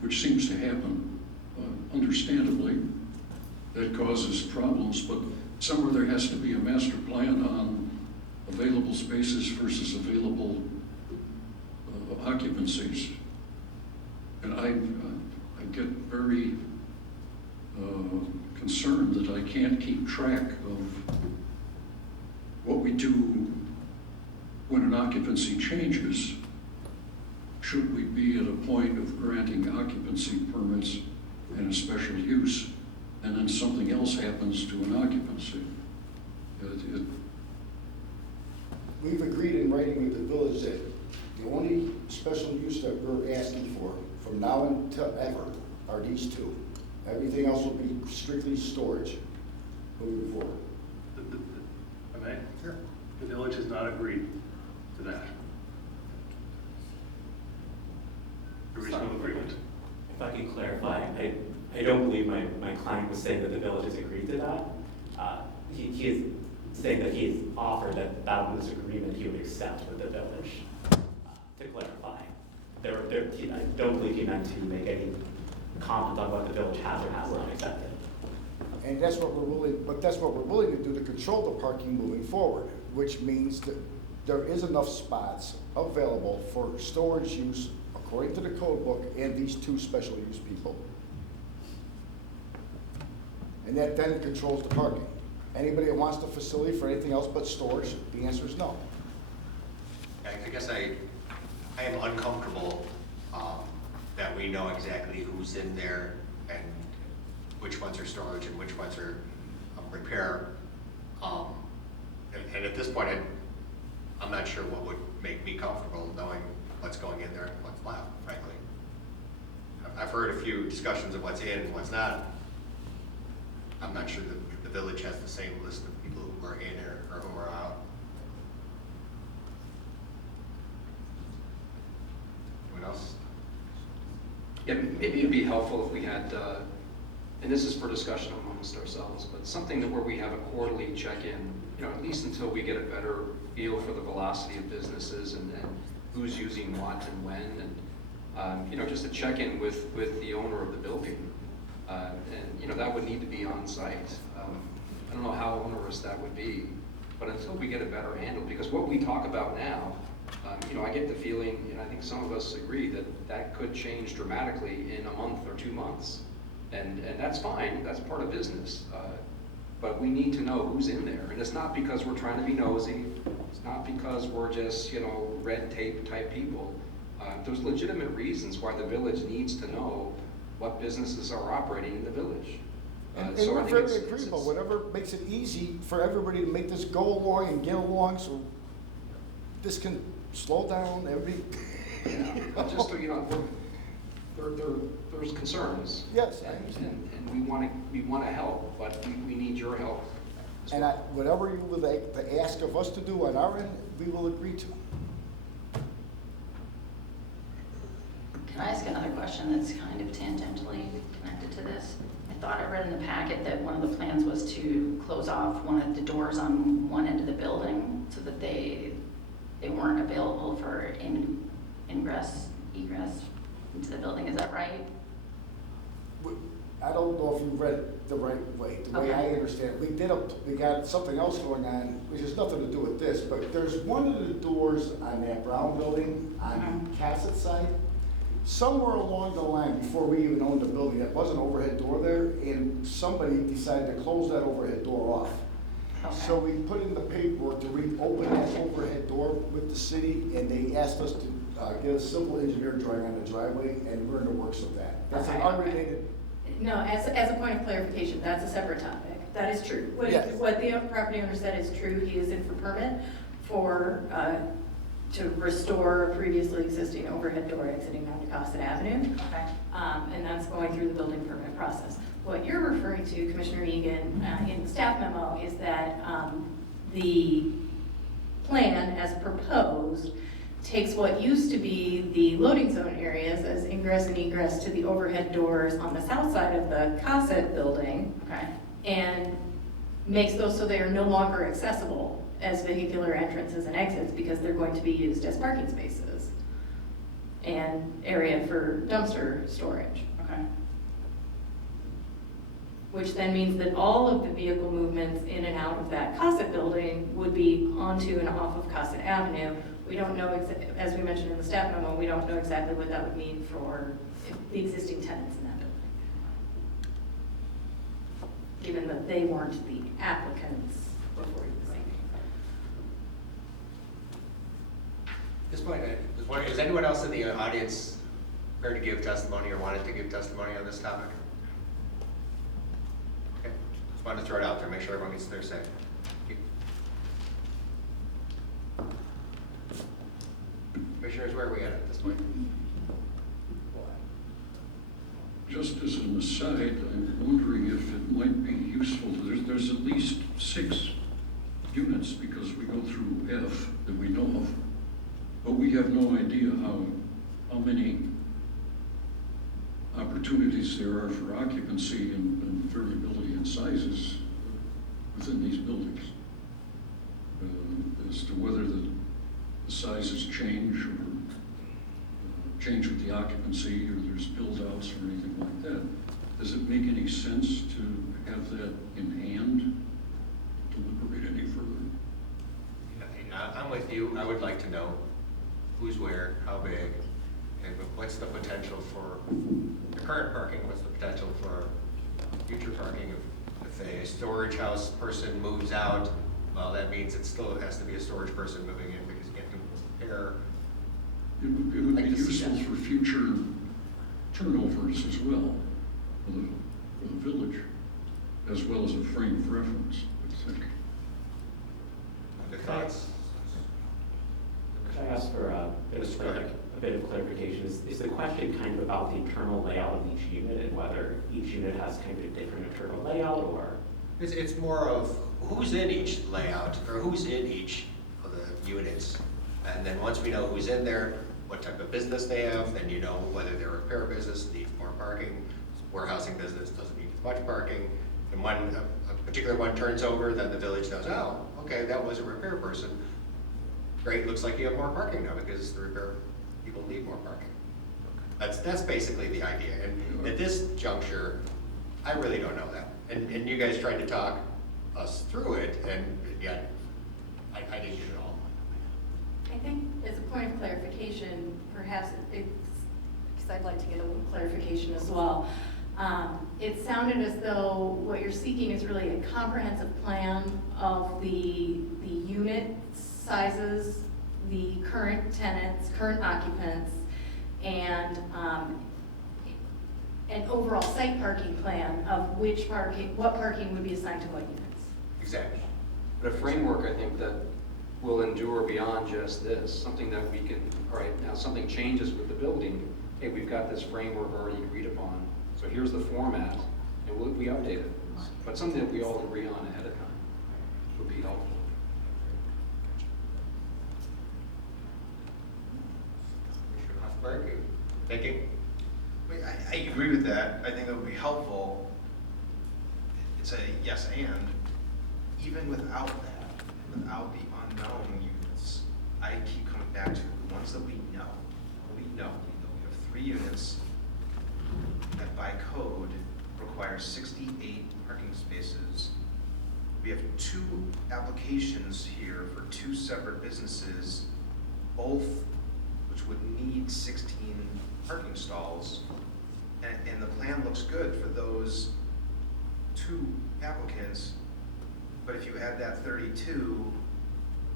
which seems to happen understandably. That causes problems, but somewhere there has to be a master plan on available spaces versus available occupancies. And I get very concerned that I can't keep track of what we do when an occupancy changes. Should we be at a point of granting occupancy permits and a special use, and then something else happens to an occupancy? We've agreed in writing with the village that the only special use that we're asking for from now until ever are these two. Everything else will be strictly storage moving forward. Okay? Sure. The village has not agreed to that. There is no agreement. If I can clarify, I don't believe my client was saying that the village has agreed to that. He is saying that he has offered that was agreement he would accept with the village. To clarify, I don't believe he meant to make any comment on what the village has or has not accepted. And that's what we're willing to do to control the parking moving forward, which means that there is enough spots available for storage use according to the code book and these two special use people. And that then controls the parking. Anybody that wants the facility for anything else but storage, the answer is no. I guess I am uncomfortable that we know exactly who's in there and which ones are storage and which ones are repair. And at this point, I'm not sure what would make me comfortable knowing what's going in there and what's left, frankly. I've heard a few discussions of what's in and what's not. I'm not sure that the village has the same list of people who are in or who are out. Anyone else? Yeah, maybe it'd be helpful if we had, and this is for discussion amongst ourselves, but something that where we have a quarterly check-in, at least until we get a better feel for the velocity of businesses and who's using what and when, and just a check-in with the owner of the building. And that would need to be on site. I don't know how onerous that would be, but until we get a better handle, because what we talk about now, I get the feeling, and I think some of us agree, that could change dramatically in a month or 2 months. And that's fine, that's part of business. But we need to know who's in there. And it's not because we're trying to be nosy, it's not because we're just, red tape type people. There's legitimate reasons why the village needs to know what businesses are operating in the village. And So I we're think very it's- agreeable, it's- whatever makes it easy for everybody to make this go along and get along, so this can slow down, everybody. But just, there's concerns. Yes. And we want to help, but we need your help as And well. whatever you would like to ask of us to do on our end, we will agree to. Can I ask another question that's kind of tangentially connected to this? I thought I read in the packet that one of the plans was to close off one of the doors on one end of the building so that they weren't available for ingress, egress into the building. Is that right? I don't know if you read it the right way, the way I Okay. understand it. We got something else going on, which has nothing to do with this, but there's one of the doors on that brown building on the Cassett side. Somewhere along the line, before we even owned the building, that was an overhead door there, and somebody decided to close that overhead door off. Okay. So we put in the paperwork to reopen that overhead door with the city, and they asked us to get a simple engineer drawing on the driveway, and we're in the works of that. That's an Okay, okay. unrelated. No, as a point of clarification, that's a separate topic. That is true. Yes. What the property owner said is true. He is in for permit for, to restore a previously existing overhead door exiting onto Cosset Avenue. Okay. And that's going through the building permit process. What you're referring to, Commissioner Egan, in the staff memo is that the plan as proposed takes what used to be the loading zone areas as ingress and egress to the overhead doors on the south side of the Cosset building Okay. and makes those so they are no longer accessible as vehicular entrances and exits because they're going to be used as parking spaces and area for dumpster storage. Okay. Which then means that all of the vehicle movements in and out of that Cosset building would be onto and off of Cosset Avenue. We don't know, as we mentioned in the staff memo, we don't know exactly what that would mean for the existing tenants in that building. Given that they weren't the applicants before you came. At this point, I was wondering, is anyone else in the audience prepared to give testimony or wanted to give testimony on this topic? Okay, just wanted to throw it out there, make sure everyone gets their say. Thank you. Commissioners, where are we at this point? Just as an aside, I'm wondering if it might be useful, there's at least 6 units because we go through F that we know of, but we have no idea how many opportunities there are for occupancy and variability in sizes within these buildings. As to whether the sizes change or change with the occupancy, or there's build-outs or anything like that. Does it make any sense to have that in hand, deliberate any further? I'm with you. I would like to know who's where, how big, and what's the potential for the current parking, what's the potential for future parking. If a storage house person moves out, well, that means it still has to be a storage person moving in because you can't compare. It would Like be to see useful that. for future turnovers as well, for the village, as well as a frame of reference, I think. Other thoughts? Could I ask for a bit of clarification? Is the question kind of about the internal layout of each unit and whether each unit has kind of a different internal layout, or? It's more of who's in each layout, or who's in each of the units. And then once we know who's in there, what type of business they have, then you know whether they're a repair business, needs more parking, warehousing business doesn't need as much parking. And when a particular one turns over, then the village knows, oh, okay, that was a repair person. Great, looks like you have more parking now because the repair people need more parking. That's basically the idea. And at this juncture, I really don't know that. And you guys tried to talk us through it, and yet I didn't get it all. I think as a point of clarification, perhaps it's, because I'd like to get a little clarification as well. It sounded as though what you're seeking is really a comprehensive plan of the unit sizes, the current tenants, current occupants, and an overall site parking plan of what parking would be assigned to what units. Exactly. But a framework, I think, that will endure beyond just this, something that we can, all right, now something changes with the building, hey, we've got this framework already agreed upon, so here's the format, and we update it. But something that we all agree on ahead of time would be helpful. Thinking? I agree with that. I think it would be helpful. It's a yes and. Even without that, without the unknown units, I keep coming back to the ones that we know. We know we have 3 units that by code require 68 parking spaces. We have 2 applications here for 2 separate businesses, both which would need 16 parking stalls. And the plan looks good for those 2 applicants, but if you add that 32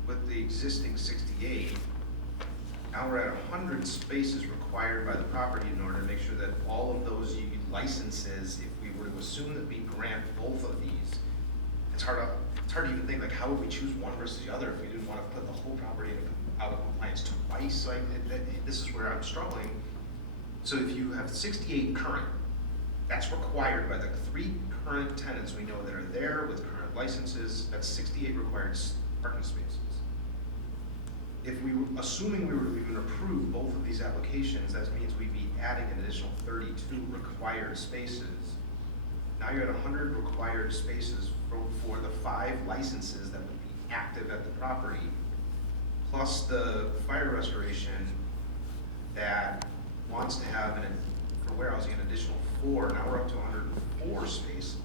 with the existing 68, now we're at 100 spaces required by the property in order to make sure that all of those licenses, if we were to assume that we grant both of these, it's hard to even think, like, how would we choose one versus the other if we didn't want to put the whole property out of compliance twice? So this is where I'm struggling. So if you have 68 current, that's required by the 3 current tenants we know that are there with current licenses, that's 68 required parking spaces. If we were, assuming we were to even approve both of these applications, that means we'd be adding an additional 32 required spaces. Now you're at 100 required spaces for the 5 licenses that would be active at the property, plus the fire restoration that wants to have for warehousing an additional 4. Now we're up to 104 spaces.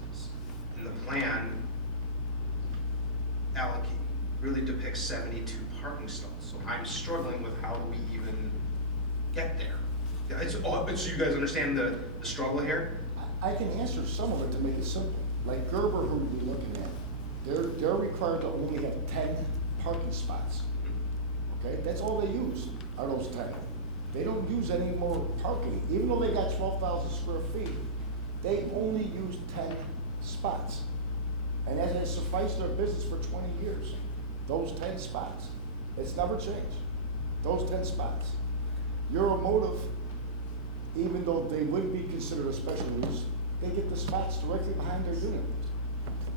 And the plan really depicts 72 parking stalls. So I'm struggling with how do we even get there? Yeah, so you guys understand the struggle here? I can answer some of it to make it simple. Like Gerber, who we're looking at, they're required to only have 10 parking spots. Okay, that's all they use, are those 10. They don't use any more parking. Even though they got 12,000 square feet, they only use 10 spots. And that has sufficed their business for 20 years. Those 10 spots. It's never changed. Those 10 spots. Euromotive, even though they would be considered a special use, they get the spots directly behind their unit.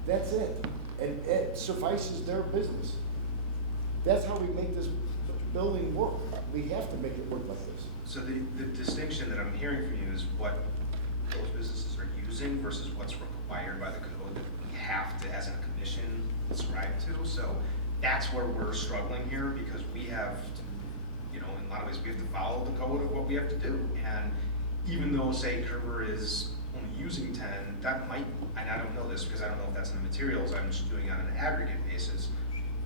That's it. And it suffices their business. That's how we make this building work. We have to make it work like this. So the distinction that I'm hearing from you is what those businesses are using versus what's required by the code that we have to, as a commission, subscribe to. So that's where we're struggling here, because we have to, in a lot of ways, we have to follow the code of what we have to do. And even though, say, Gerber is only using 10, that might, and I don't know this because I don't know if that's in the materials, I'm just doing it on an aggregate basis.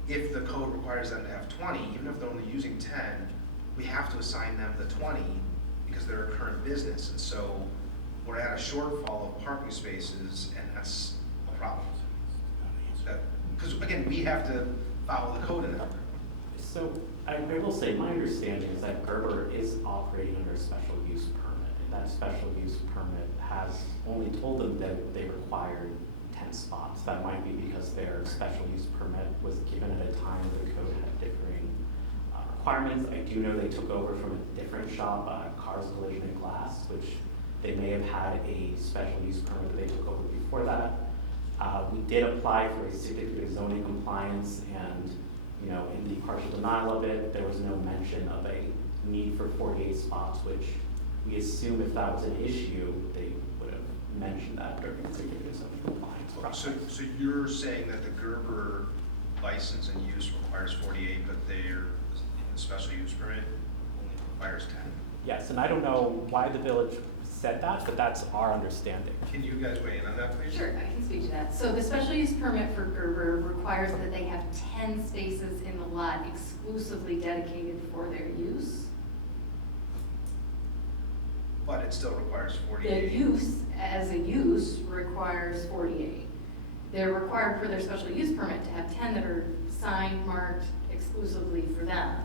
If the code requires them to have 20, even if they're only using 10, we have to assign them the 20 because they're a current business. And so we're at a shortfall of parking spaces, and that's a problem. Because again, we have to follow the code in that. So I will say my understanding is that Gerber is operating under a special use permit. And that special use permit has only told them that they required 10 spots. That might be because their special use permit was given at a time where the code had differing requirements. I do know they took over from a different shop, Cars, Collision and Glass, which they may have had a special use permit that they took over before that. We did apply for a certificate of zoning compliance, and in the partial denial of it, there was no mention of a need for 48 spots, which we assume if that was an issue, they would have mentioned that during the certificate of zoning compliance process. So you're saying that the Gerber license and use requires 48, but their special use permit only requires 10? Yes, and I don't know why the village said that, but that's our understanding. Can you guys weigh in on that, please? Sure, I can speak to that. So the special use permit for Gerber requires that they have 10 spaces in the lot exclusively dedicated for their use. But it still requires 48. The use, as a use, requires 48. They're required for their special use permit to have 10 that are signed, marked exclusively for them.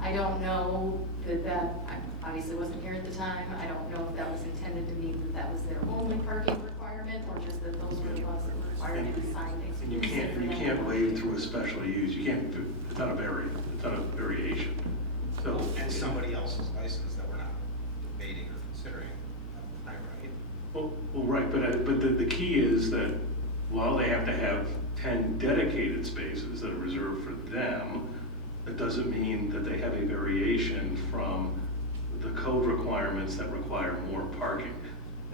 I don't know I obviously wasn't here at the time. I don't know if that was intended to mean that was their only parking requirement, or just that those were the ones that were required to be signed And you exclusive for them. can't waive through a special use, you can't, it's not a variation. So. And somebody else's license that we're not debating or considering, am I right? Well, right, but the key is that while they have to have 10 dedicated spaces that are reserved for them, that doesn't mean that they have a variation from the code requirements that require more parking.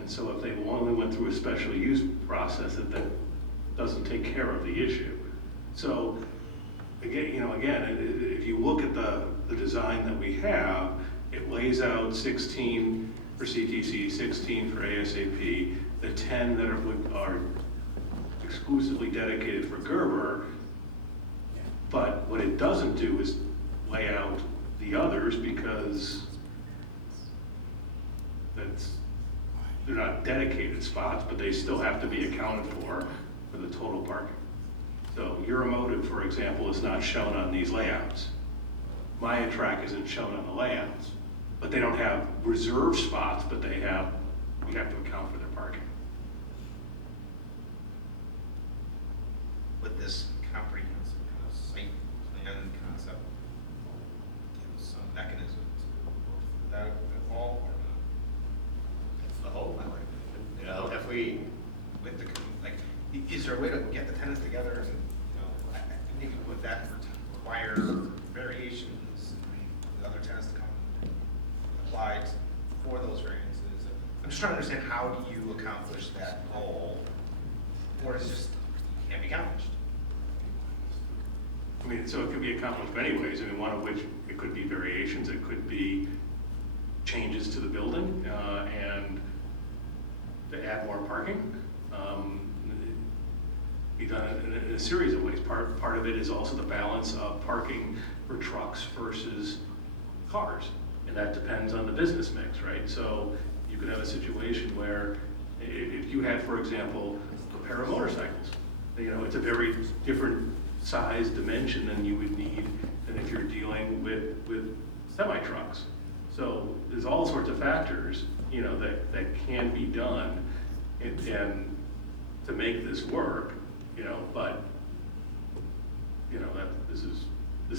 And so if they only went through a special use process, that doesn't take care of the issue. So again, if you look at the design that we have, it lays out 16 for CTC, 16 for ASAP, the 10 that are exclusively dedicated for Gerber. But what it doesn't do is lay out the others, because they're not dedicated spots, but they still have to be accounted for the total parking. So Euromotive, for example, is not shown on these layouts. Maya Track isn't shown on the layouts, but they don't have reserved spots, but we have to account for their parking. With this comprehensive kind of site plan concept, give us some mechanism to work through that at all, or not? That's the hope, I like. You know, if we, With the, like, is there a way to get the tenants together and, I think would that require variations, the other tenants to come and apply for those variances? I'm just trying to understand, how do you accomplish that goal, or is it just can't be accomplished? I mean, so it could be accomplished many ways. I mean, one of which, it could be variations, it could be changes to the building, and to add more parking. Be done in a series of ways. Part of it is also the balance of parking for trucks versus cars, and that depends on the business mix, right? So you could have a situation where if you had, for example, a pair of motorcycles, it's a very different size dimension than you would need than if you're dealing with semi-trucks. So there's all sorts of factors, that can be done and to make this work, but that this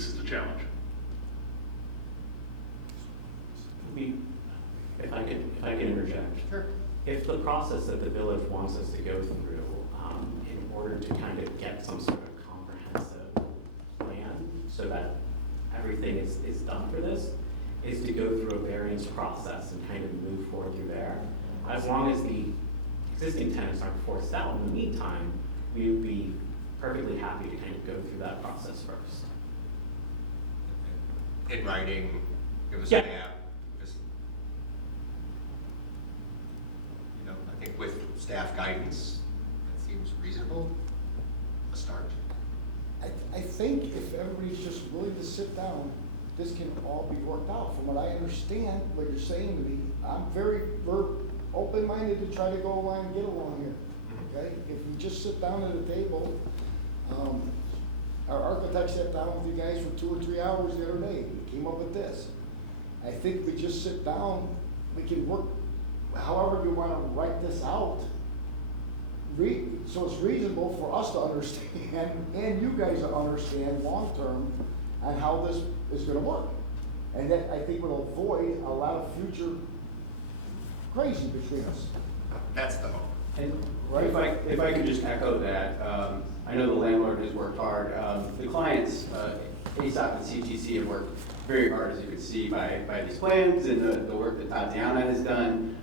is the challenge. If I can interject. Sure. If the process that the village wants us to go through, in order to kind of get some sort of comprehensive plan, so that everything is done for this, is to go through a variance process and kind of move forward through there. As long as the existing tenants aren't forced out in the meantime, we would be perfectly happy to kind of go through that process first. in writing, give us Yeah. a map, just, I think with staff guidance, that seems reasonable, a start. I think if everybody's just willing to sit down, this can all be worked out. From what I understand, what you're saying to me, we're open-minded to try to go along and get along here, okay? If we just sit down at a table, our architect sat down with you guys for 2 or 3 hours the other day, we came up with this. I think we just sit down, we can work, however you wanna write this out, so it's reasonable for us to understand, and you guys to understand long-term on how this is gonna work. And that, I think, will avoid a lot of future crazy between us. That's the hope. And if I could just echo that, I know the landlord has worked hard. The clients, ASOP and CTC, have worked very hard, as you can see by these plans and the work that Tatiana has done.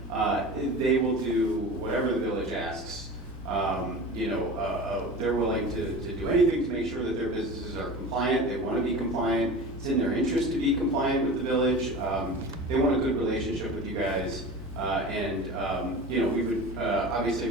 They will do whatever the village asks. They're willing to do anything to make sure that their businesses are compliant. They want to be compliant. It's in their interest to be compliant with the village. They want a good relationship with you guys. We would, obviously,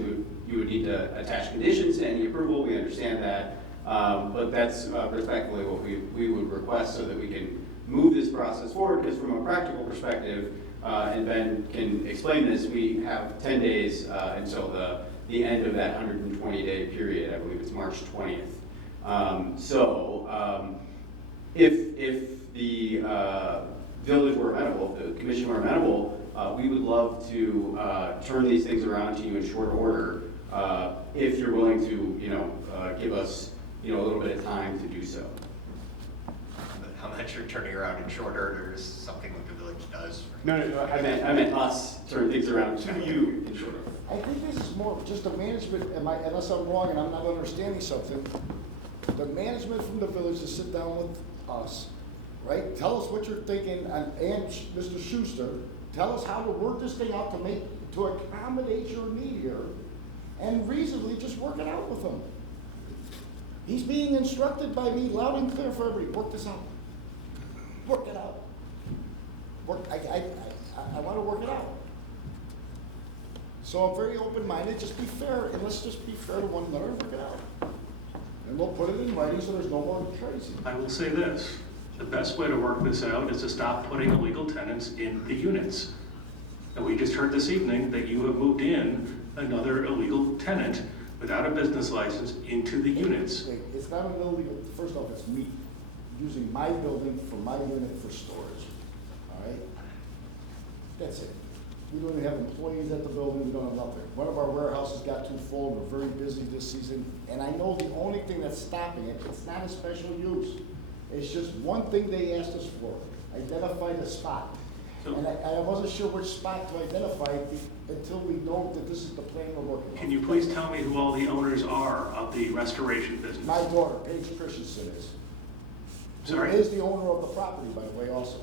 you would need to attach conditions to any approval. We understand that. But that's respectfully what we would request so that we can move this process forward, because from a practical perspective, and Ben can explain this, we have 10 days until the end of that 120-day period. I believe it's March 20th. if the village were amenable, if the commission were amenable, we would love to turn these things around to you in short order, if you're willing to, give us, a little bit of time to do so. How much you're turning around in short order is something that the village does. No, I meant us turn things around to you in short order. I think this is more just the management, unless I'm wrong and I'm not understanding something, the management from the village to sit down with us, right? Tell us what you're thinking, and Mr. Schuster, tell us how to work this thing out to accommodate your need here, and reasonably just work it out with him. He's being instructed by me loud and clear for everybody, work this out. Work it out. I want to work it out. So I'm very open-minded, just be fair, and let's just be fair to one another and work it out. And we'll put it in writing so there's no more crazy. I will say this, the best way to work this out is to stop putting illegal tenants in the units. And we just heard this evening that you have moved in another illegal tenant without a business license into the units. Wait, it's not an illegal, first off, it's me using my building for my unit for storage, all right? That's it. We don't even have employees at the building, we don't have nothing. One of our warehouses got too full, we're very busy this season, and I know the only thing that's stopping it, it's not a special use. It's just one thing they asked us for, identify the spot. And I wasn't sure which spot to identify until we know that this is the plan we're working on. Can you please tell me who all the owners are of the restoration business? My daughter, Paige Christensen is. Sorry? Who is the owner of the property, by the way, also.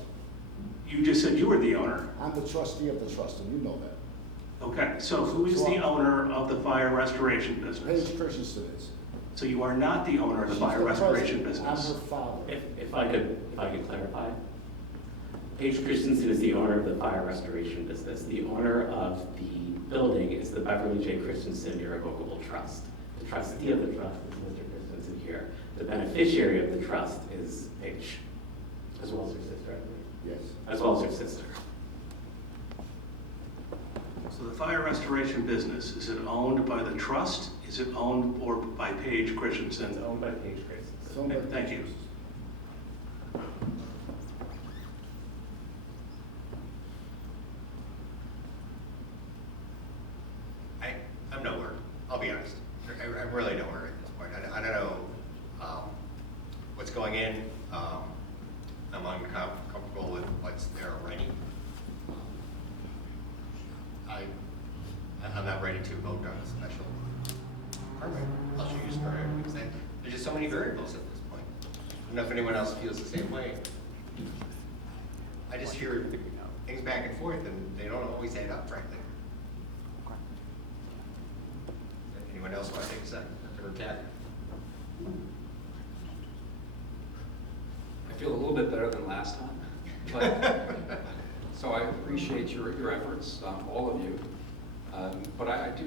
You just said you were the owner. I'm the trustee of the trust, and you know that. Okay, so who is the owner of the fire restoration business? Paige Christensen is. So you are not the owner of the She's fire restoration president. I'm business? her father. If I could clarify. Paige Christensen is the owner of the fire restoration business. The owner of the building is the Beverly J. Christensen Irrevocable Trust. The trustee of the trust is Mr. Christensen here. The beneficiary of the trust is Paige, as well as her sister, I believe. Yes. As well as her sister. So the fire restoration business, is it owned by the trust? Is it owned or by Paige It's Christensen? owned by Paige Christensen. So, but- Thank you. I'm not worried, I'll be honest. I really don't worry at this point. I don't know what's going in. I'm uncomfortable with what's there already. I'm not ready to vote on a special permit, special use permit, because there's just so many variables at this point. I don't know if anyone else feels the same way. I just hear things back and forth, and they don't always add up, frankly. Anyone else want to take a second or attack? I feel a little bit better than last time, but, so I appreciate your efforts, all of you. But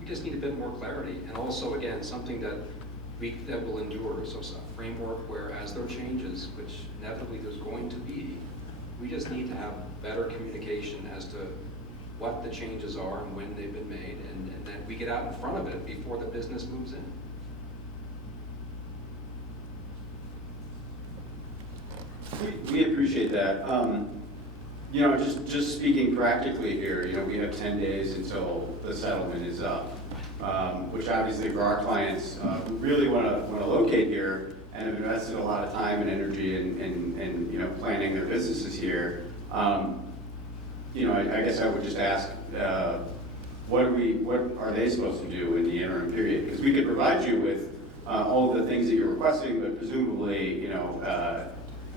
we just need a bit more clarity, and also, again, something that will endure, so a framework where as there are changes, which inevitably there's going to be, we just need to have better communication as to what the changes are and when they've been made, and that we get out in front of it before the business moves in. We appreciate that. Just speaking practically here, we have 10 days until the settlement is up, which obviously for our clients who really want to locate here and have invested a lot of time and energy in planning their businesses here, I guess I would just ask, what are they supposed to do in the interim period? Because we could provide you with all of the things that you're requesting, but presumably,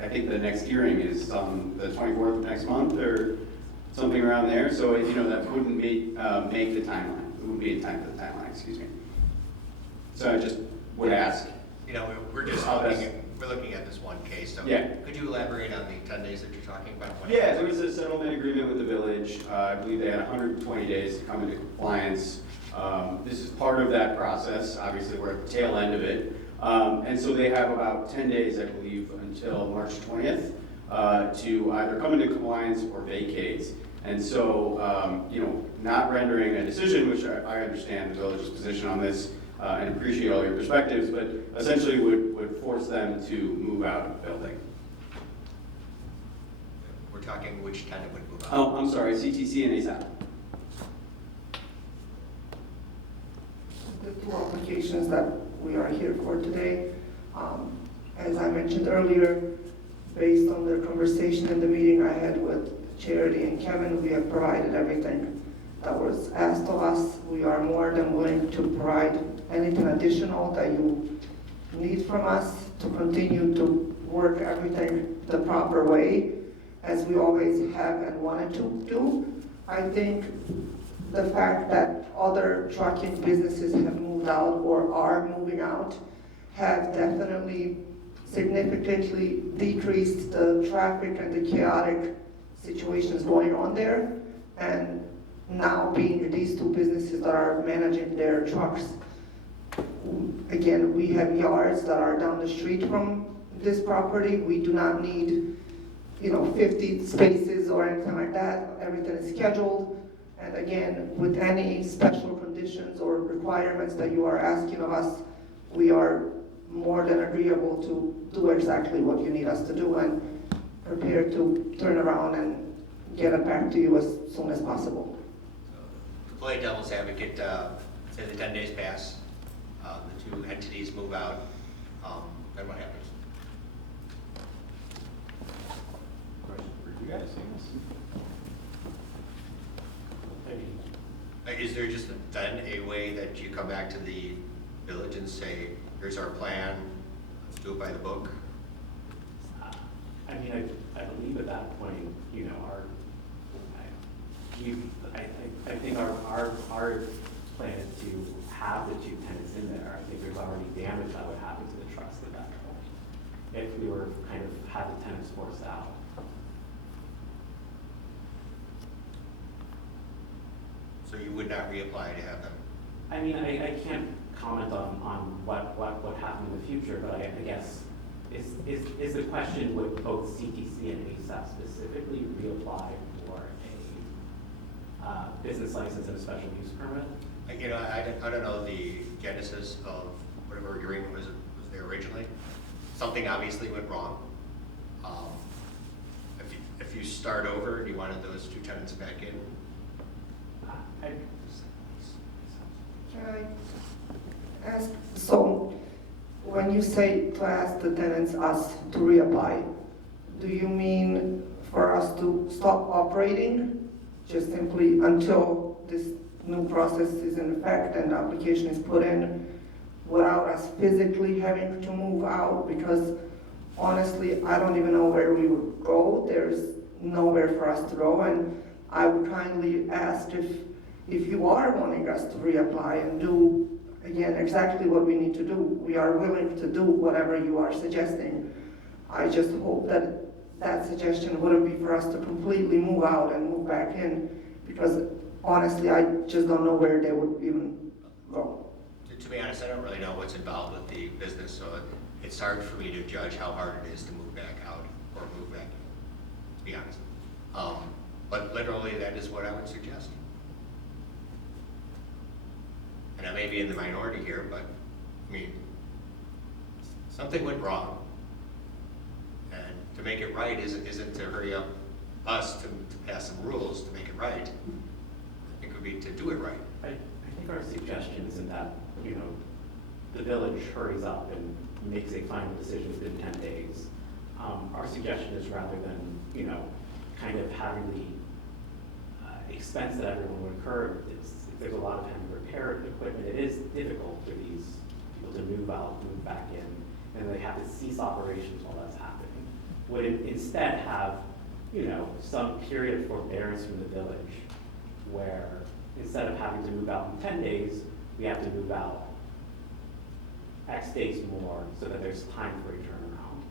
I think the next hearing is on the 24th of next month or something around there. So, that wouldn't make the timeline. It wouldn't be in time for the timeline, excuse me. So I just would ask. We're just looking at this one case. So Yeah. Could you elaborate on the 10 days that you're talking about? Yeah, there was a settlement agreement with the village. I believe they had 120 days to come into compliance. This is part of that process. Obviously, we're at the tail end of it. And so they have about 10 days, I believe, until March 20th to either come into compliance or vacate. And so, not rendering a decision, which I understand the village's position on this and appreciate all your perspectives, but essentially would force them to move out of the building. we're talking which tenant would move out. Oh, I'm sorry, CTC and ASAP. The two applications that we are here for today, as I mentioned earlier, based on the conversation in the meeting I had with Charity and Kevin, we have provided everything that was asked of us. We are more than willing to provide anything additional that you need from us to continue to work everything the proper way, as we always have and wanted to do. I think the fact that other trucking businesses have moved out or are moving out have definitely significantly decreased the traffic and the chaotic situations going on there. And now being these two businesses that are managing their trucks, again, we have yards that are down the street from this property. We do not need, 50 spaces or anything like that. Everything is scheduled. And again, with any special conditions or requirements that you are asking of us, we are more than agreeable to do exactly what you need us to do and prepared to turn around and get it back to you as soon as possible. To play devil's advocate, say the 10 days pass, the two entities move out, then what happens? Question for you guys, Amos? Is there just then a way that you come back to the village and say, here's our plan, let's do it by the book? I mean, I believe at that point, I think our plan is to have the two tenants in there. I think there's already damage that would happen to the trust at that point, if we were kind of have the tenants forced out. So you would not reapply to have them? I mean, I can't comment on what would happen in the future, but I guess, is the question, would both CTC and ASAP specifically reapply for a business license and a special use permit? I don't know the genesis of whatever agreement was there originally. Something obviously went wrong. If you start over and you wanted those two tenants back in, Can I ask, so when you say to ask the tenants, us to reapply, do you mean for us to stop operating just simply until this new process is in effect and the application is put in without us physically having to move out? Because honestly, I don't even know where we would go. There's nowhere for us to go, and I would kindly ask if you are wanting us to reapply and do, again, exactly what we need to do. We are willing to do whatever you are suggesting. I just hope that that suggestion wouldn't be for us to completely move out and move back in, because honestly, I just don't know where they would even go. to be honest, I don't really know what's involved with the business, so it's hard for me to judge how hard it is to move back out or move back in, to be honest. But literally, that is what I would suggest. And I may be in the minority here, but, I mean, something went wrong. And to make it right isn't to hurry up us to pass some rules to make it right. I think it would be to do it right. I think our suggestion isn't that, the village hurries up and makes a final decision within 10 days. Our suggestion is rather than, kind of having the expense that everyone would incur, if there's a lot of heavy repair equipment, it is difficult for these people to move out, move back in, and they have to cease operations while that's happening. Would instead have, some period of forbearance from the village where instead of having to move out in 10 days, we have to move out X days more so that there's time for a turnaround.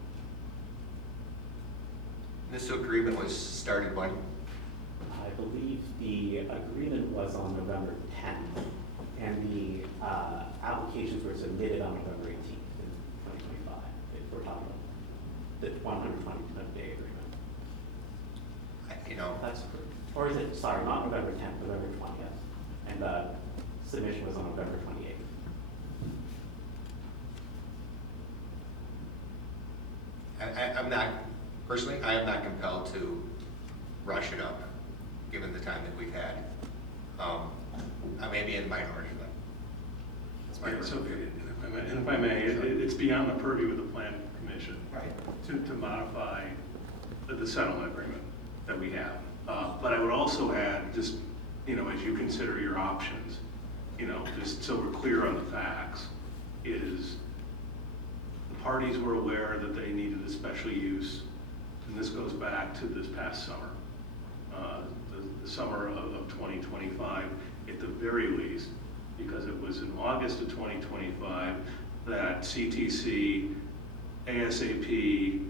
This agreement was started when? I believe the agreement was on November 10th, and the applications were submitted on November 18th in 2025, if we're talking about the 120-day agreement. That's, or is it, sorry, not November 10th, November 20th, and the submission was on November 28th. I'm not, personally, I am not compelled to rush it up, given the time that we've had. I may be in the minority, but that's my Yeah, so, personal view. and if I may, it's beyond the purview of the plan commission Right. to modify the settlement agreement that we have. But I would also add, just, as you consider your options, just so we're clear on the facts, is the parties were aware that they needed a special use, and this goes back to this past summer, the summer of 2025, at the very least, because it was in August of 2025 that CTC, ASAP,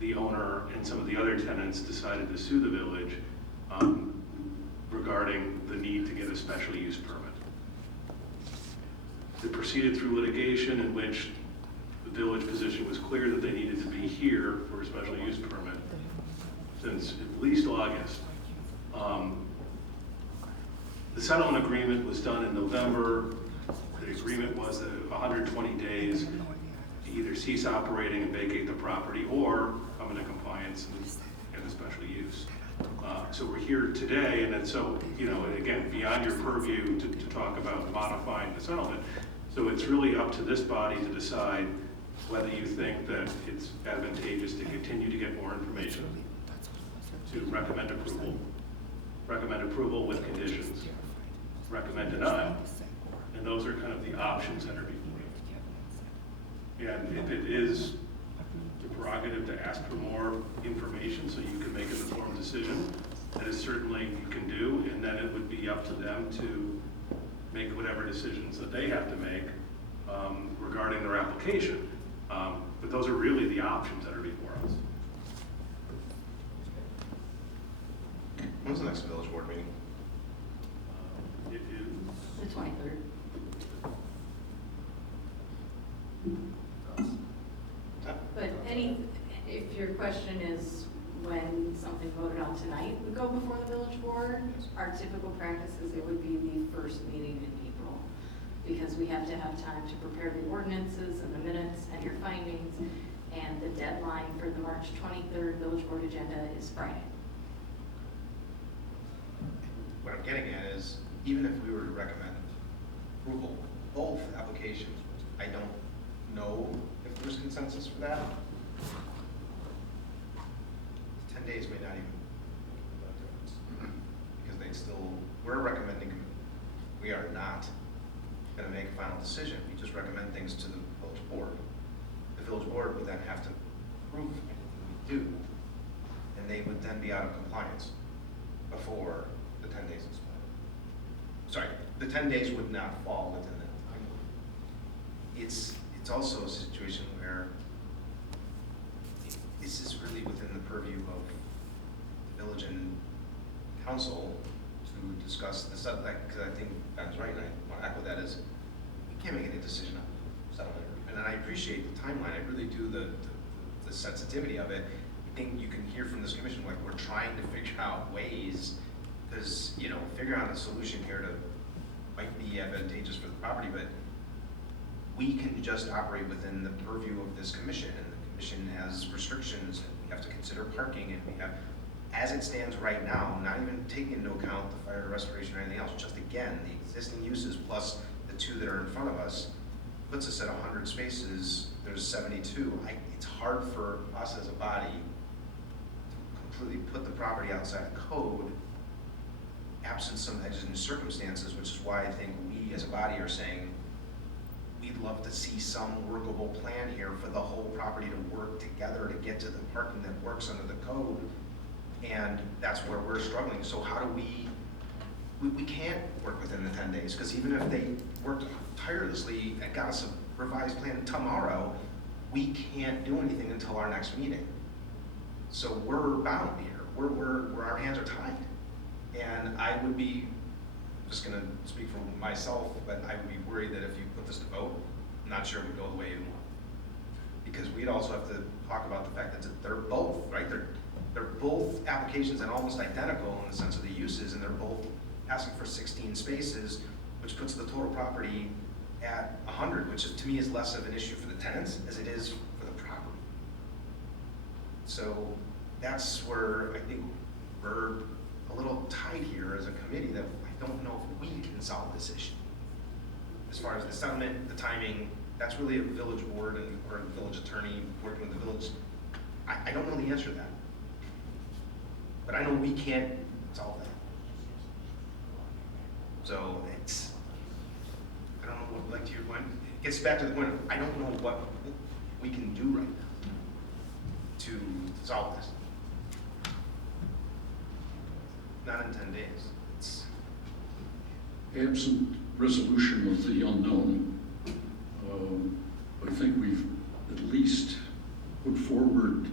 the owner, and some of the other tenants decided to sue the village regarding the need to get a special use permit. They proceeded through litigation in which the village position was clear that they needed to be here for a special use permit since at least August. The settlement agreement was done in November. The agreement was that 120 days to either cease operating and vacate the property or come into compliance and get a special use. So we're here today, and then so, and again, beyond your purview to talk about modifying the settlement. So it's really up to this body to decide whether you think that it's advantageous to continue to get more information, to recommend approval with conditions, recommend denial, and those are kind of the options that are before you. And if it is your prerogative to ask for more information so you can make an informed decision, that is certainly you can do, and then it would be up to them to make whatever decisions that they have to make regarding their application. But those are really the options that are before us. When's the next village board meeting? It is. The 23rd. But if your question is when something voted on tonight would go before the village board, our typical practice is it would be the first meeting in April, because we have to have time to prepare the ordinances and the minutes and your findings, and the deadline for the March 23rd village board agenda is Friday. What I'm getting at is, even if we were to recommend approval, both applications, I don't know if there's consensus for that. 10 days may not even make a difference, because they still, we're recommending, we are not going to make a final decision. We just recommend things to the village board. The village board would then have to approve anything we do, and they would then be out of compliance before the 10 days expire. Sorry, the 10 days would not fall within that time. It's also a situation where this is really within the purview of the village and council to discuss the settlement, because I think Ben's right, and I want to echo that, is we can't make any decision on settlement agreement. And I appreciate the timeline, I really do, the sensitivity of it. I think you can hear from this commission, like, we're trying to figure out ways, because, figure out a solution here to, might be advantageous for the property, but we can just operate within the purview of this commission, and the commission has restrictions, and we have to consider parking, and we have, as it stands right now, not even taking into account the fire restoration or anything else, just again, the existing uses plus the two that are in front of us, puts us at 100 spaces, there's 72. It's hard for us as a body to completely put the property outside of code, absent some exigent circumstances, which is why I think we as a body are saying, we'd love to see some workable plan here for the whole property to work together to get to the parking that works under the code. And that's where we're struggling. So how do we can't work within the 10 days, because even if they worked tirelessly and got us a revised plan tomorrow, we can't do anything until our next meeting. So we're bound here. We're our hands are tied. And I would be, just gonna speak for myself, but I would be worried that if you put this to vote, I'm not sure it would go the way you want. Because we'd also have to talk about the fact that they're both, right? They're both applications and almost identical in the sense of the uses, and they're both asking for 16 spaces, which puts the total property at 100, which is, to me, is less of an issue for the tenants as it is for the property. So that's where I think we're a little tight here as a committee that I don't know if we can solve this issue. As far as the settlement, the timing, that's really a village board or a village attorney working with the village. I don't know the answer to that. But I know we can't solve that. So it's, I don't know what, like to your point, it gets back to the point of, I don't know what we can do right now to solve this. Not in 10 days. It's, Absent resolution of the unknown, I think we've at least put forward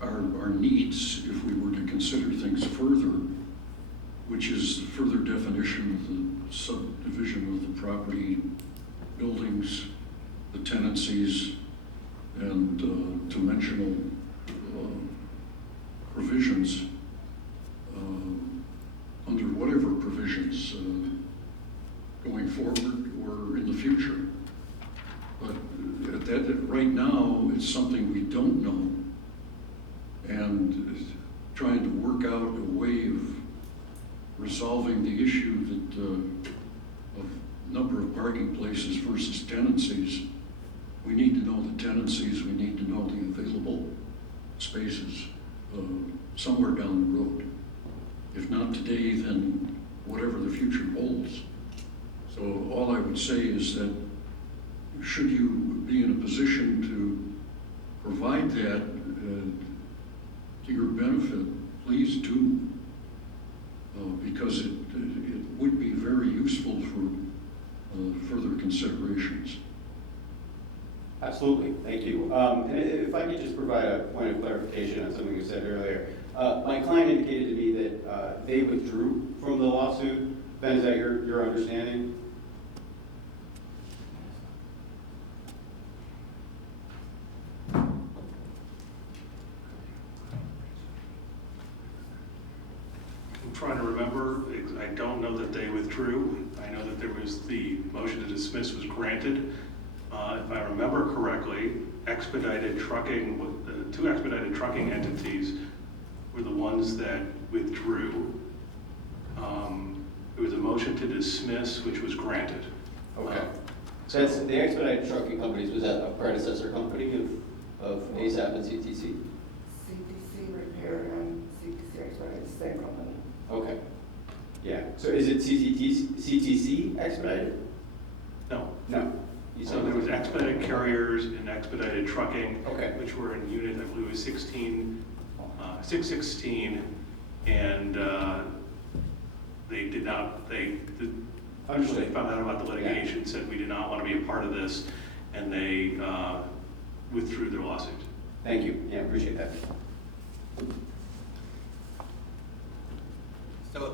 our needs if we were to consider things further, which is the further definition of the subdivision of the property, buildings, the tenancies, and dimensional provisions under whatever provisions going forward or in the future. But right now, it's something we don't know. And trying to work out a way of resolving the issue that of number of parking places versus tenancies. We need to know the tenancies, we need to know the available spaces somewhere down the road. If not today, then whatever the future holds. So all I would say is that should you be in a position to provide that to your benefit, please do, because it would be very useful for further considerations. Absolutely, thank you. And if I could just provide a point of clarification on something you said earlier. My client indicated to me that they withdrew from the lawsuit. Ben, is that your understanding? I'm trying to remember, I don't know that they withdrew. I know that there was the motion to dismiss was granted. If I remember correctly, Expedited Trucking, the two Expedited Trucking entities were the ones that withdrew. There was a motion to dismiss, which was granted. Okay. So that's, the Expedited Trucking Companies, was that a predecessor company of ASAP and CTC? CTC Repair and CTC Expedited, same company. Okay. Yeah, so is it CTC Expedited? No. No. So there was Expedited Carriers and Expedited Trucking, Okay. which were in unit, I believe it was 616, and they did not, they found out about the litigation, said we did not want to be a part of this, and they withdrew their lawsuit. Thank you, yeah, appreciate that.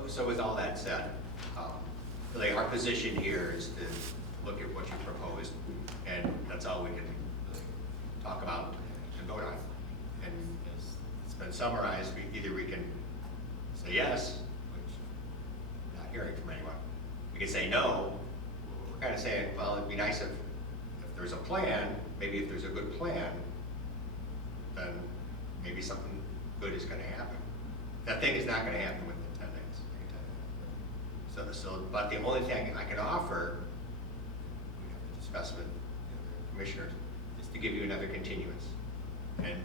So with all that said, really our position here is to look at what you proposed, and that's all we can really talk about and vote on. And as it's been summarized, either we can say yes, which I'm not hearing from anyone. We can say no. We're kind of saying, well, it'd be nice if there's a plan, maybe if there's a good plan, then maybe something good is going to happen. That thing is not going to happen within 10 days. I can tell you that. So, but the only thing I can offer, we have to discuss with the commissioners, is to give you another continuance. And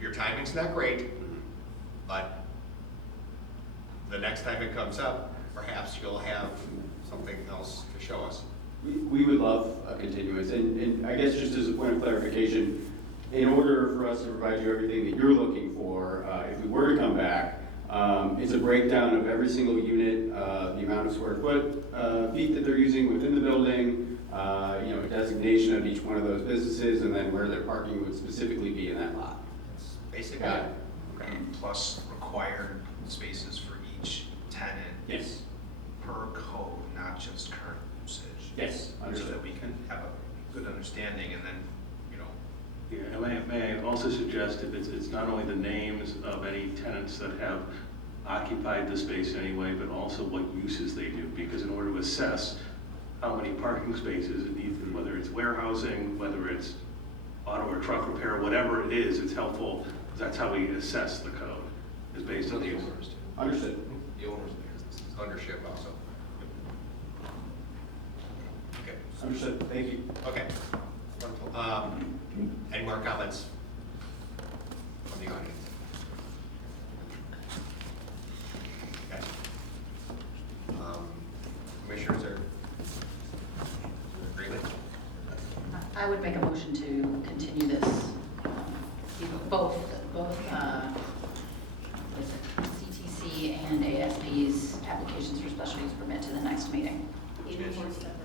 your timing's not great, but the next time it comes up, perhaps you'll have something else to show us. We would love a continuance, and I guess just as a point of clarification, in order for us to provide you everything that you're looking for, if we were to come back, it's a breakdown of every single unit, the amount of square foot, feet that they're using within the building, a designation of each one of those businesses, and then where their parking would specifically be in that lot. That's basically Got it. it. Okay. plus required spaces for each tenant Yes. per code, not just current usage. Yes, So understood. that we can have a good understanding and then, Yeah, and may I also suggest if it's not only the names of any tenants that have occupied the space anyway, but also what uses they do, because in order to assess how many parking spaces it needs, whether it's warehousing, whether it's auto or truck repair, whatever it is, it's helpful That's how we assess the code, is based So on the the owners, Understood. the owners, ownership also. Okay. Understood, thank you. Okay, wonderful. Any more comments from the audience? Okay. Commissioners are in agreement? I would make a motion to continue this, both CTC and ASP's applications for special use permit to the next meeting. Even for separate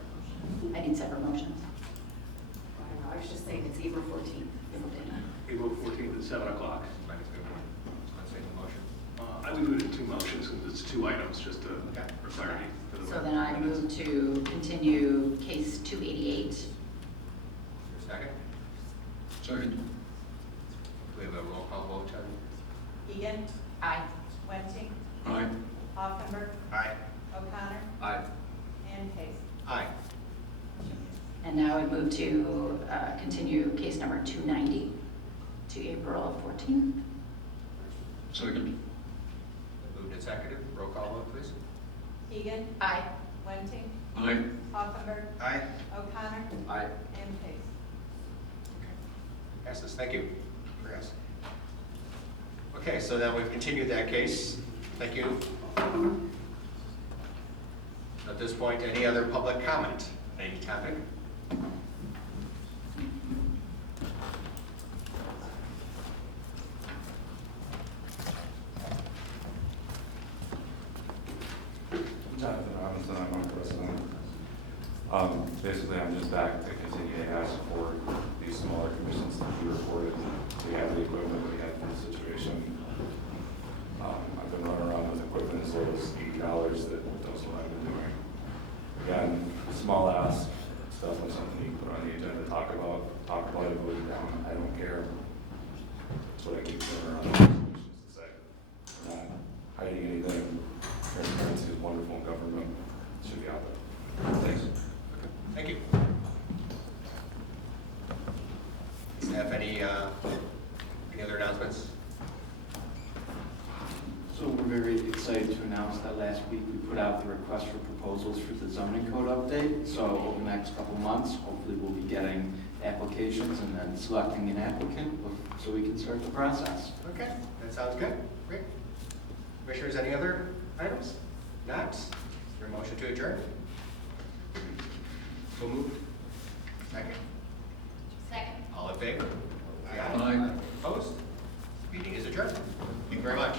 motion. I need separate motions. I don't know, I was just saying it's April 14th. April 14th at 7 o'clock. Might as well. Let's say the motion. I would do it in two motions, because it's two items, just to, for clarity. for the So then I minutes. move to continue case 288. Is there a second? Second. Do we have a roll call vote, Ted? Egan. Aye. Wenting. Aye. Hockenberg. Aye. O'Connor. Aye. And Case. Aye. And now I move to continue case number 290 to April 14th. Second. Moved and seconded, roll call vote, please. Egan. Aye. Wenting. Aye. Hockenberg. Aye. O'Connor. Aye. And Case. Passes, thank you. Progress. Okay, so now we've continued that case. Thank you. At this point, any other public comment? Any topic? Jonathan Robinson, I'm on president. Basically, I'm just back to continue to ask for these smaller commissions to be reported. We have the equipment, we have the situation. I've been running around with equipment as low as $80 that knows what I've been doing. Again, small ask, it's definitely something you can put on the agenda to talk about it, vote it down, I don't care. That's what I keep running around with commissions to say. We're not hiding anything. Transparency is wonderful in government. It should be out there. Thanks. Thank you. Staff, any other announcements? So we're very excited to announce that last week we put out the request for proposals for the zoning code update. So over the next couple months, hopefully we'll be getting applications and then selecting an applicant so we can start the process. Okay, that sounds good. Great. Commissioners, any other items? Not? Is there a motion to adjourn? So moved. Second. Second. All in favor? Aye. Opposed? Meeting is adjourned. Thank you very much.